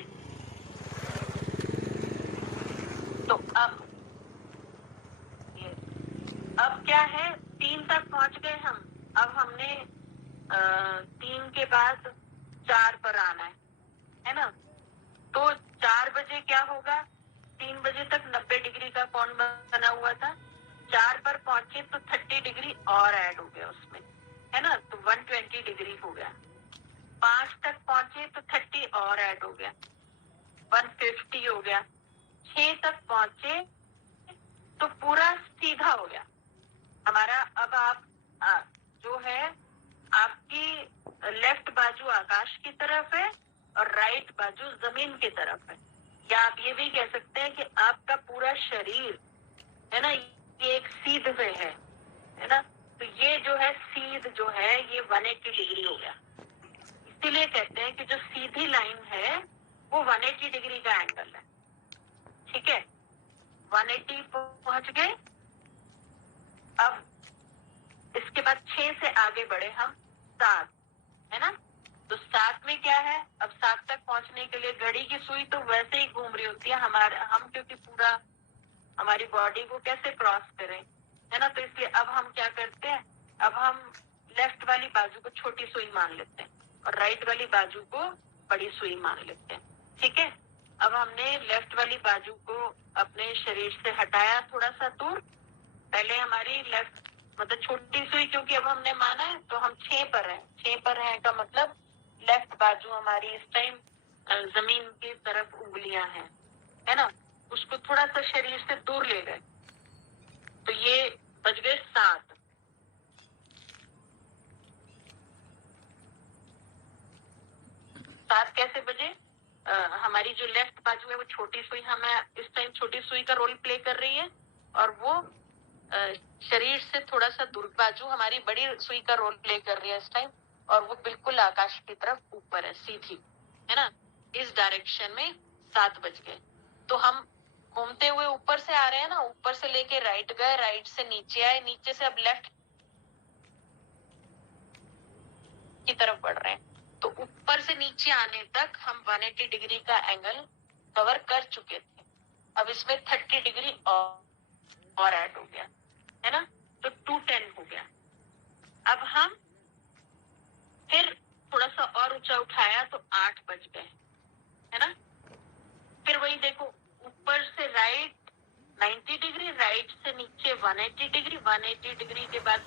तो अब क्या है, 3 तक पहुंच गए हम। अब हमने 3 के बाद 4 पर आना है ना। तो 4 बजे क्या होगा? 3 बजे तक 90 डिग्री का कोण बना हुआ था, 4 पर पहुंचे तो 30 डिग्री और ऐड हो गया उसमें, है ना। तो 120 डिग्री हो गया। 5 तक पहुंचे तो 30 और ऐड हो गया, 150 हो गया। 6 तक पहुंचे तो पूरा सीधा हो गया हमारा। अब आप जो है आपकी लेफ्ट बाजू आकाश की तरफ है और राइट बाजू जमीन की तरफ है, या आप ये भी कह सकते हैं कि आपका पूरा शरीर, है ना, ये एक सीध पे है ना। तो ये जो है सीध जो है ये 180 डिग्री हो गया। इसीलिए कहते हैं कि जो सीधी लाइन है वो 180 डिग्री का एंगल है, ठीक है। 180 पहुंच गए। अब इसके बाद 6 से आगे बढ़े हम 7, है ना। तो 7 में क्या है? अब 7 तक पहुंचने के लिए घड़ी की सुई तो वैसे ही घूम रही होती है हम क्योंकि पूरा हमारी बॉडी को कैसे क्रॉस करें, है ना। तो इसलिए अब हम क्या करते हैं, अब हम लेफ्ट वाली बाजू को छोटी सुई मान लेते हैं और राइट वाली बाजू को बड़ी सुई मान लेते हैं, ठीक है। अब हमने लेफ्ट वाली बाजू को अपने शरीर से हटाया थोड़ा सा दूर। पहले हमारी लेफ्ट मतलब छोटी सुई क्योंकि अब हमने माना है तो हम 6 पर हैं। 6 पर हैं का मतलब लेफ्ट बाजू हमारी इस टाइम जमीन की तरफ उंगलियां हैं, है ना। उसको थोड़ा सा शरीर से दूर ले गए तो ये बच गए 7। 7 कैसे बजे? हमारी जो लेफ्ट बाजू है वो छोटी सुई हमें इस टाइम छोटी सुई का रोल प्ले कर रही है और वो शरीर से थोड़ा सा दूर बाजू हमारी बड़ी सुई का रोल प्ले कर रही है इस टाइम, और वो बिल्कुल आकाश की तरफ ऊपर है, सीधी, है ना। इस डायरेक्शन में 7 बज गए। तो हम घूमते हुए ऊपर से आ रहे हैं ना, ऊपर से लेके राइट गए, राइट से नीचे आए, नीचे से अब लेफ्ट की तरफ बढ़ रहे हैं। तो ऊपर से नीचे आने तक हम 180 डिग्री का एंगल कवर कर चुके थे। अब इसमें 30 डिग्री और ऐड हो गया, है ना। तो 210 हो गया। अब हम फिर थोड़ा सा और ऊंचा उठाया तो 8 बज गए, है ना। फिर वही देखो, ऊपर से राइट 90 डिग्री, राइट से नीचे 180 डिग्री, 180 डिग्री के बाद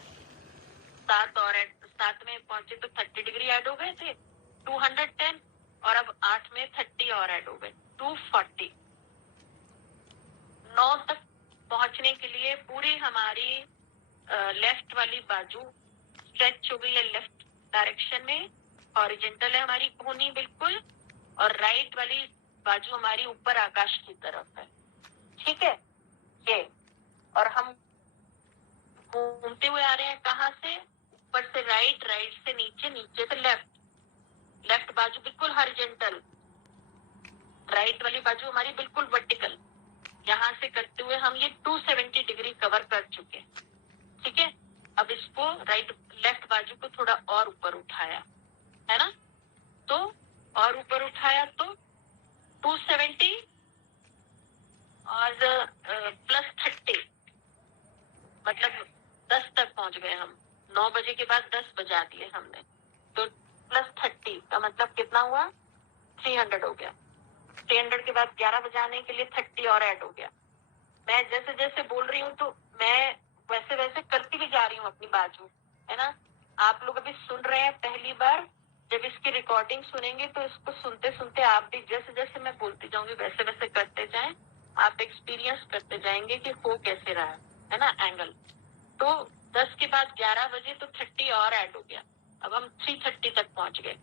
7 में पहुंचे तो 30 डिग्री ऐड हो गए थे, 210, और अब 8 में 30 और ऐड हो गए, 240। 9 तक पहुंचने के लिए पूरी हमारी लेफ्ट वाली बाजू स्ट्रेच हो गई है लेफ्ट डायरेक्शन में, हॉरिजॉन्टल है हमारी कोहनी बिल्कुल, और राइट वाली बाजू हमारी ऊपर आकाश की तरफ है, ठीक है ये। और हम घूमते हुए आ रहे हैं कहाँ से? ऊपर से राइट, राइट से नीचे, नीचे से लेफ्ट, लेफ्ट बाजू बिल्कुल हॉरिजॉन्टल, राइट वाली बाजू हमारी बिल्कुल वर्टिकल। यहाँ से करते हुए हम ये 270 डिग्री कवर कर चुके, ठीक है। अब इसको लेफ्ट बाजू को थोड़ा और ऊपर उठाया, है ना, तो और ऊपर उठाया तो 270 और +30, मतलब 10 तक पहुंच गए हम। 9 बजे के बाद 10 बजा दिए हमने, तो +30 का मतलब कितना हुआ, 300 हो गया। 300 के बाद 11 बजाने के लिए 30 और ऐड हो गया। मैं जैसे जैसे बोल रही हूँ तो मैं वैसे वैसे करती भी जा रही हूँ अपनी बाजू, है ना। आप लोग अभी सुन रहे हैं पहली बार, जब इसकी रिकॉर्डिंग सुनेंगे तो इसको सुनते सुनते आप भी जैसे जैसे मैं बोलती जाऊंगी वैसे वैसे करते जाएं, आप एक्सपीरियंस करते जाएंगे कि हो कैसे रहा है ना एंगल। तो 10 के बाद 11 बजे तो 30 और ऐड हो गया, अब हम 330 तक पहुंच गए।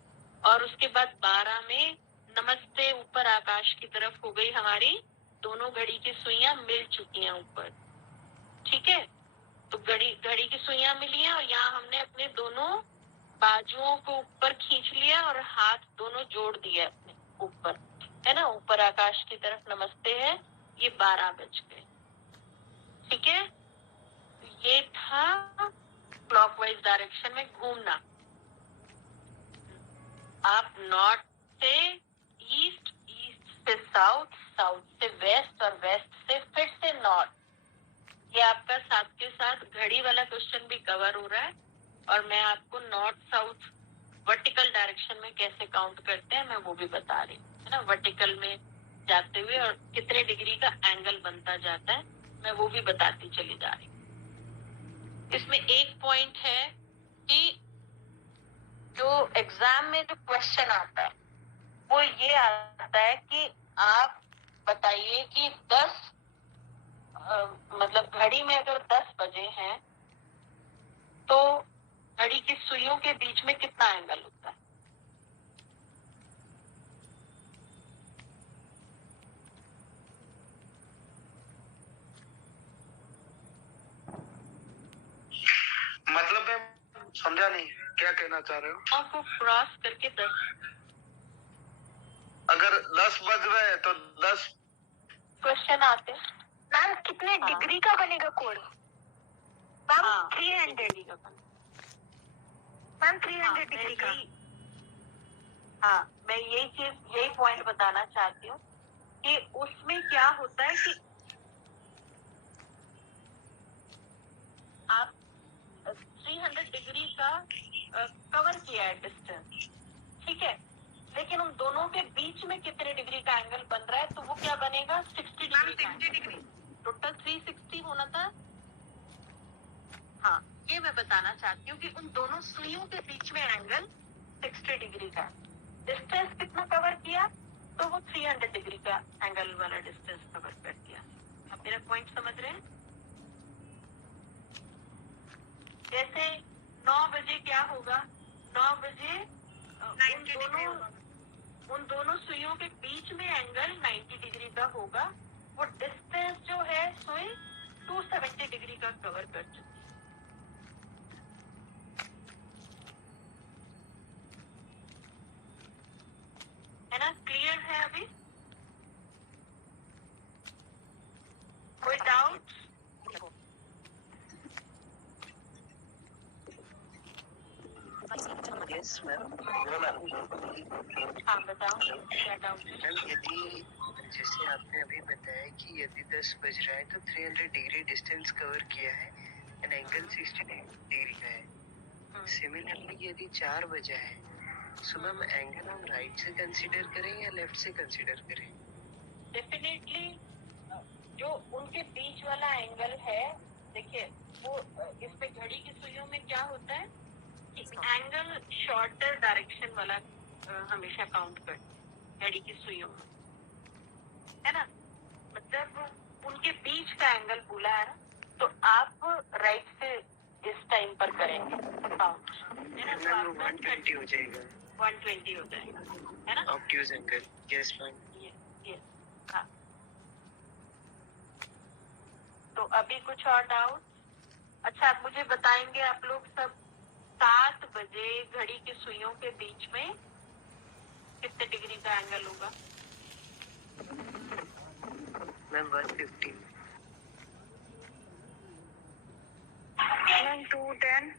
और उसके बाद 12 में नमस्ते ऊपर आकाश की तरफ हो गई हमारी, दोनों घड़ी की सुइयां मिल चुकी हैं ऊपर, ठीक है। तो घड़ी की सुइयां मिली हैं और यहाँ हमने अपने दोनों बाजुओं को ऊपर खींच लिया और हाथ दोनों जोड़ दिए अपने ऊपर, है ना, ऊपर आकाश की तरफ नमस्ते है। ये 12 बज गए, ठीक है। ये था क्लॉकवाइज डायरेक्शन में घूमना। आप नॉर्थ से ईस्ट, ईस्ट से साउथ, साउथ से वेस्ट और वेस्ट से फिर से नॉर्थ। ये आपका साथ के साथ घड़ी वाला क्वेश्चन भी कवर हो रहा है और मैं आपको नॉर्थ साउथ वर्टिकल डायरेक्शन में कैसे काउंट करते हैं मैं वो भी बता रही हूँ, है ना। वर्टिकल में जाते हुए और कितने डिग्री का एंगल बनता जाता है मैं वो भी बताती चली जा रही हूँ। इसमें एक पॉइंट है कि जो एग्जाम में जो क्वेश्चन आता है वो ये आता है कि आप बताइए कि 10 मतलब घड़ी में अगर 10 बजे हैं तो घड़ी की सुइयों के बीच में कितना एंगल होता है। मतलब मैं समझा नहीं क्या कहना चाह रहे हो। को क्रॉस करके 10, अगर 10 बज रहे हैं तो 10 क्वेश्चन आते हैं। मैम कितने डिग्री का बनेगा कोड? मैम 300 डिग्री का मैम 300 डिग्री का। हाँ, मैं यही पॉइंट बताना चाहती हूँ कि उसमें क्या होता है कि आप 300 डिग्री का कवर किया है डिस्टेंस, ठीक है, लेकिन उन दोनों के बीच में कितने डिग्री का एंगल बन रहा है तो वो क्या बनेगा, 60 डिग्री। टोटल 360 होना था। हाँ, ये मैं बताना चाहती हूँ कि उन दोनों सुइयों के बीच में एंगल 60 डिग्री का। डिस्टेंस कितना कवर किया तो वो 300 डिग्री का एंगल वाला डिस्टेंस कवर कर दिया। आप मेरा पॉइंट समझ रहे हैं। जैसे 9 बजे क्या होगा, 9 बजे उन दोनों सुइयों के बीच में एंगल 90 डिग्री का होगा। वो डिस्टेंस जो है सुई 270 डिग्री का कवर कर चुकी है ना। क्लियर है अभी, कोई डाउट? Yes ma'am. हाँ बताओ क्या डाउट है। मैम यदि जैसे आपने अभी बताया कि यदि 10 बज रहा है तो 300 डिग्री डिस्टेंस कवर किया है एंड एंगल 60 डिग्री का है। सिमिलरली यदि 4 बजा है सो मैम एंगल हम राइट से कंसीडर करें या लेफ्ट से कंसीडर करें? डेफिनेटली जो उनके बीच वाला एंगल है, देखिए वो इसमें घड़ी की सुइयों में क्या होता है कि एंगल शॉर्टर डायरेक्शन वाला हमेशा काउंट करते घड़ी की सुइयों में, है ना। मतलब उनके बीच का एंगल बोला है ना, तो आप राइट से इस टाइम पर करेंगे काउंट, है ना। तो मैम 120 हो जाएगा, 120 हो जाएगा, है ना। Obtuse angle. Yes ma'am. ये हाँ। तो अभी कुछ और डाउट? अच्छा, आप मुझे बताएंगे आप लोग सब 7 बजे घड़ी की सुइयों के बीच में कितने डिग्री का एंगल होगा? मैम 150। मैम 210।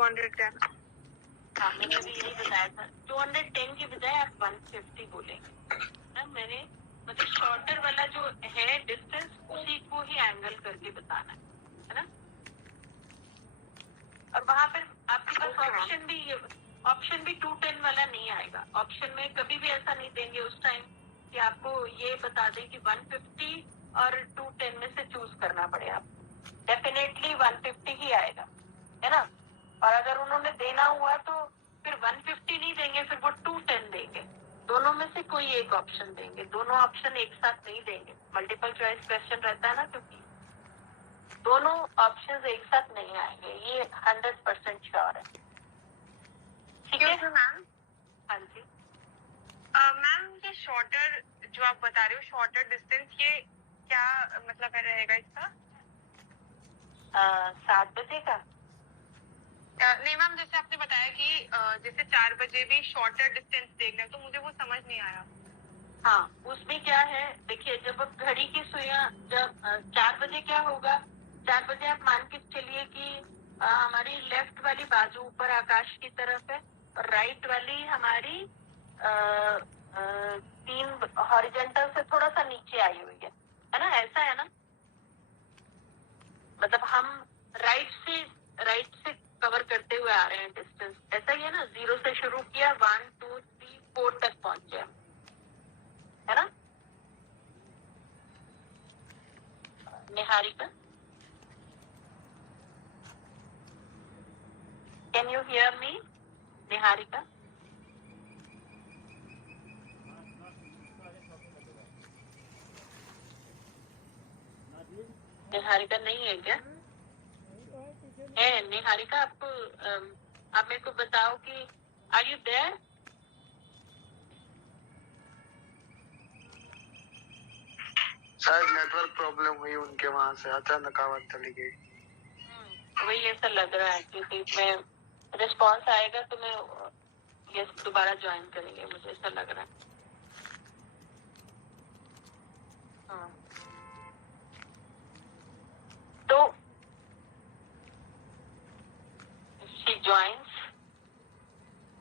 210। हाँ, मैंने भी यही बताया था। 210 की बजाय आप 150 बोलेंगे ना। मैंने मतलब शॉर्टर वाला जो है डिस्टेंस उसी को ही एंगल करके बताना है ना। और वहां पर आपके पास ऑप्शन भी 210 वाला नहीं आएगा। ऑप्शन में कभी भी ऐसा नहीं देंगे उस टाइम कि आपको ये बता दें कि 150 और 210 में से चूज करना पड़े। आप डेफिनेटली 150 ही आएगा, है ना। और अगर उन्होंने देना हुआ तो फिर 150 नहीं देंगे, फिर वो 210 देंगे। दोनों में से कोई एक ऑप्शन देंगे, दोनों ऑप्शन एक साथ नहीं देंगे। मल्टीपल चॉइस क्वेश्चन रहता है ना, क्योंकि दोनों ऑप्शंस एक साथ नहीं आएंगे, ये 100% श्योर है। ठीक है मैम। हाँ जी मैम, ये शॉर्टर जो आप बता रहे हो, शॉर्टर डिस्टेंस, ये क्या मतलब है रहेगा इसका? 7 बजे का। नहीं मैम, जैसे आपने बताया कि जैसे 4 बजे भी शॉर्टर डिस्टेंस देखना है, तो मुझे वो समझ नहीं आया। हाँ, उसमें क्या है, देखिए जब घड़ी की सुइयां जब 4 बजे क्या होगा, 4 बजे आप मान के चलिए कि हमारी लेफ्ट वाली बाजू ऊपर आकाश की तरफ है और राइट वाली हमारी 3 हॉरिजॉन्टल से थोड़ा सा नीचे आई हुई है ना। ऐसा है ना, मतलब हम राइट से कवर करते हुए आ रहे हैं डिस्टेंस, ऐसा ही है ना। 0 से शुरू किया, 1 2 3 4 तक पहुंचे, है ना। Niharika, can you hear me? Niharika, Niharika नहीं है क्या? है निहारिका, आपको आप मेरे को बताओ कि आर यू देयर? शायद नेटवर्क प्रॉब्लम हुई उनके वहां से, अचानक आवाज चली गई। वही ऐसा लग रहा है, क्योंकि मैं रिस्पॉन्स आएगा तो मैं ये दोबारा ज्वाइन करेंगे, मुझे ऐसा लग रहा है। तो शी ज्वाइंस,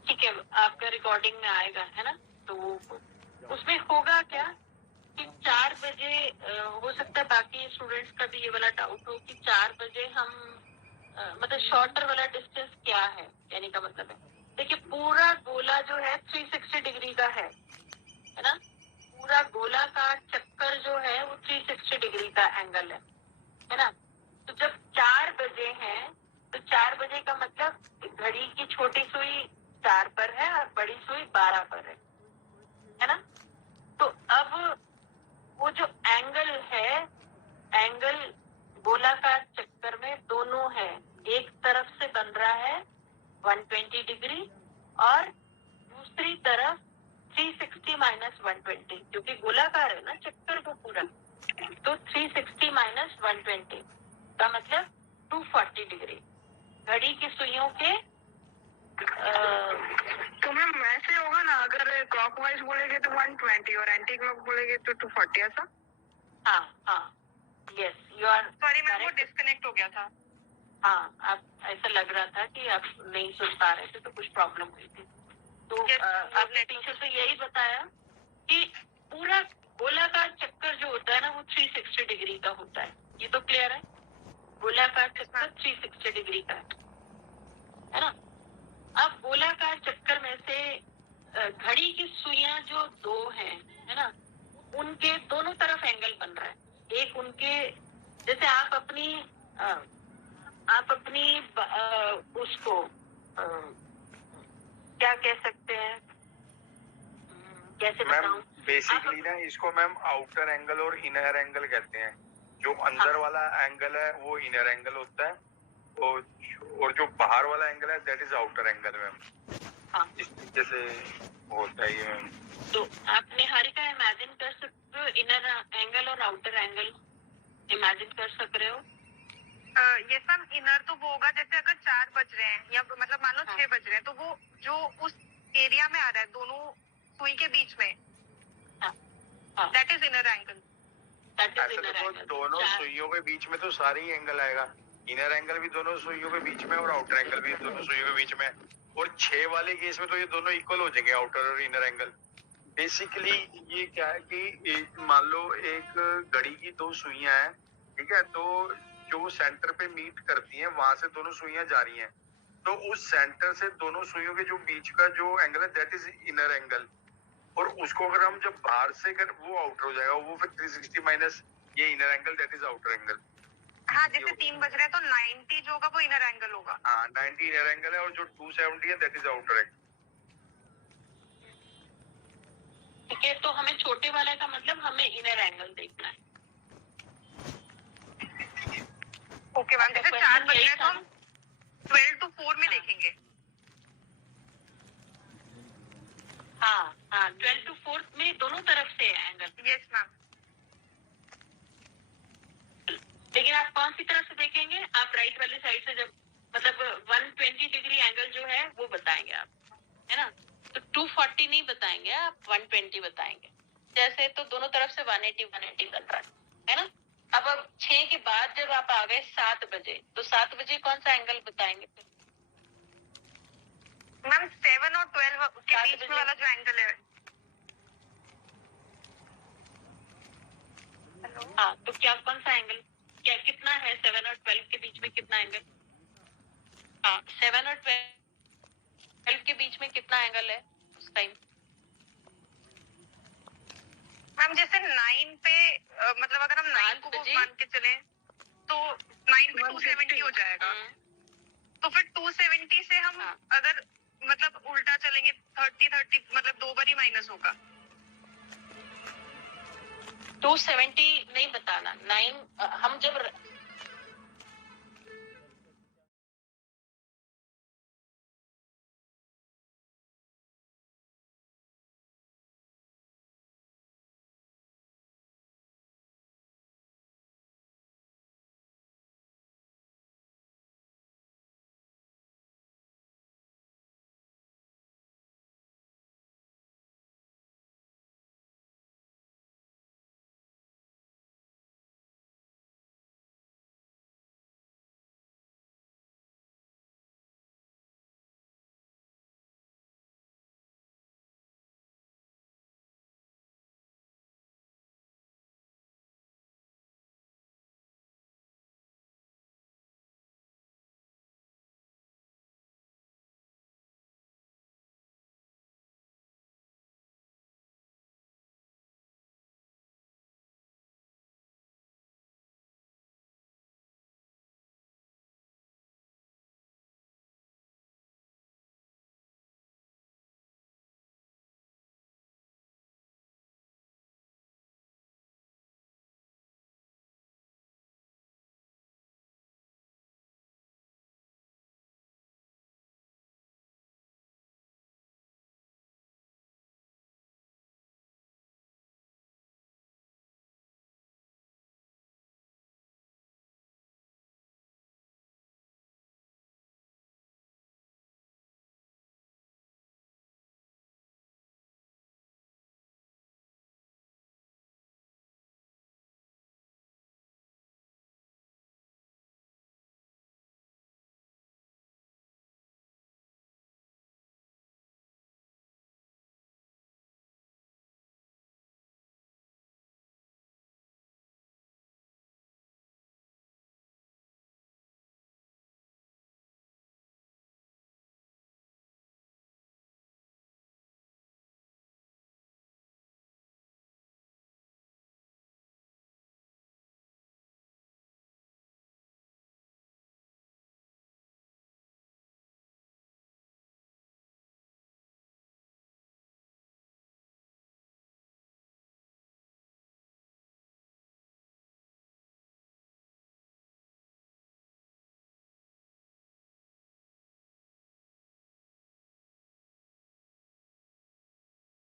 ठीक है, आपका रिकॉर्डिंग में आएगा, है ना। तो उसमें होगा क्या कि 4 बजे हो सकता है बाकी स्टूडेंट्स का भी ये वाला डाउट हो कि 4 बजे हम मतलब शॉर्टर वाला डिस्टेंस क्या है, यानी का मतलब है, देखिए पूरा गोला जो है 360 डिग्री का है ना। पूरा गोला का चक्कर जो है वो 360 डिग्री का एंगल है ना। तो जब 4 बजे है तो 4 बजे का मतलब घड़ी की छोटी सुई 4 पर है और बड़ी सुई 12 पर है ना। तो अब वो जो एंगल है, एंगल गोलाकार चक्कर में दोनों है, एक तरफ से बन रहा है 120 डिग्री और दूसरी तरफ 360 माइनस 120, क्योंकि गोलाकार है ना चक्कर को पूरा। तो 360 माइनस 120 का मतलब 240 डिग्री घड़ी की सुइयों के। तो मैम ऐसे होगा ना, अगर क्लॉकवाइज बोलेंगे तो 120 और एंटी क्लॉक बोलेंगे तो 240, ऐसा? हाँ, yes you are. Sorry ma'am, वो डिस्कनेक्ट हो गया था। हाँ, आप ऐसा लग रहा था कि आप नहीं सुन पा रहे थे, तो कुछ प्रॉब्लम हुई थी। तो आपने टीचर से यही बताया कि पूरा गोलाकार चक्कर जो होता है ना वो 360 डिग्री का होता है। ये तो क्लियर है, गोलाकार चक्कर 360 डिग्री का है ना। अब गोलाकार चक्कर में से घड़ी की सुइयां जो 2 हैं, है ना, उनके दोनों तरफ एंगल बन रहा है। एक उनके जैसे आप अपनी उसको क्या कह सकते हैं, कैसे बताऊं? बेसिकली ना इसको मैम आउटर एंगल और इनर एंगल कहते हैं। जो अंदर वाला एंगल है वो इनर एंगल होता है और जो बाहर वाला एंगल है that is outer angle ma'am. इस तरीके से होता है ये मैम। तो आप निहारिका इमेजिन कर सकते हो इनर एंगल और आउटर एंगल इमेजिन कर सक रहे हो? ये सब इनर तो वो होगा जैसे अगर 4 बज रहे हैं या मतलब मान लो 6 बज रहे हैं, तो वो जो उस एरिया में आ रहा है दोनों सुई के बीच में, दैट इज इनर एंगल। ऐसे तो दोनों सुइयों के बीच में तो सारे ही एंगल आएगा। इनर एंगल भी दोनों सुइयों के बीच में और आउटर एंगल भी दोनों सुइयों के बीच में। और 6 वाले केस में तो ये दोनों इक्वल हो जाएंगे, आउटर और इनर एंगल। बेसिकली ये क्या है कि मान लो एक घड़ी की 2 सुइयां हैं, ठीक है, तो जो सेंटर पे मीट करती हैं वहां से दोनों सुइयां जा रही हैं, तो उस सेंटर से दोनों सुइयों के जो बीच का जो एंगल है दैट इज इनर एंगल। और उसको अगर हम जब बाहर से कर वो आउटर हो जाएगा, वो फिर 360 माइनस ये inner angle that is outer angle. हाँ, जैसे 3 बज रहे हैं तो 90 जो होगा वो इनर एंगल होगा। हाँ, 90 इनर एंगल है और जो 270 है दैट इज आउटर एंगल। ठीक है, तो हमें छोटे वाले का मतलब हमें इनर एंगल देखना है। ओके मैम, जैसे 4 बज रहे हैं तो हम 12 to 4 में देखेंगे। हाँ हाँ, 12 to 4 में दोनों तरफ से है एंगल। Yes ma'am. लेकिन आप कौन सी तरफ से देखेंगे? आप राइट वाली साइड से, जब मतलब 120 डिग्री एंगल जो है वो बताएंगे आप, है ना? तो 240 नहीं बताएंगे आप, 120 बताएंगे। जैसे तो दोनों तरफ से 180 बन रहा है ना? अब 6 के बाद जब आप आ गए 7 बजे, तो 7 बजे कौन सा एंगल बताएंगे फिर? मैम 7 और 12 के 7 बीच में वाला जो एंगल है। हाँ, तो क्या कौन सा एंगल, क्या कितना है 7 और 12 के बीच में कितना एंगल? हाँ, 7 और 12 के बीच में कितना एंगल है उस टाइम? मैम जैसे 9 पे मतलब अगर हम 9 को मान के चले तो 9 पे 270 हो जाएगा। तो फिर 270 से हम अगर मतलब उल्टा चलेंगे 30 मतलब 2 बार ही माइनस होगा। 270 नहीं बताना, 9 हम जब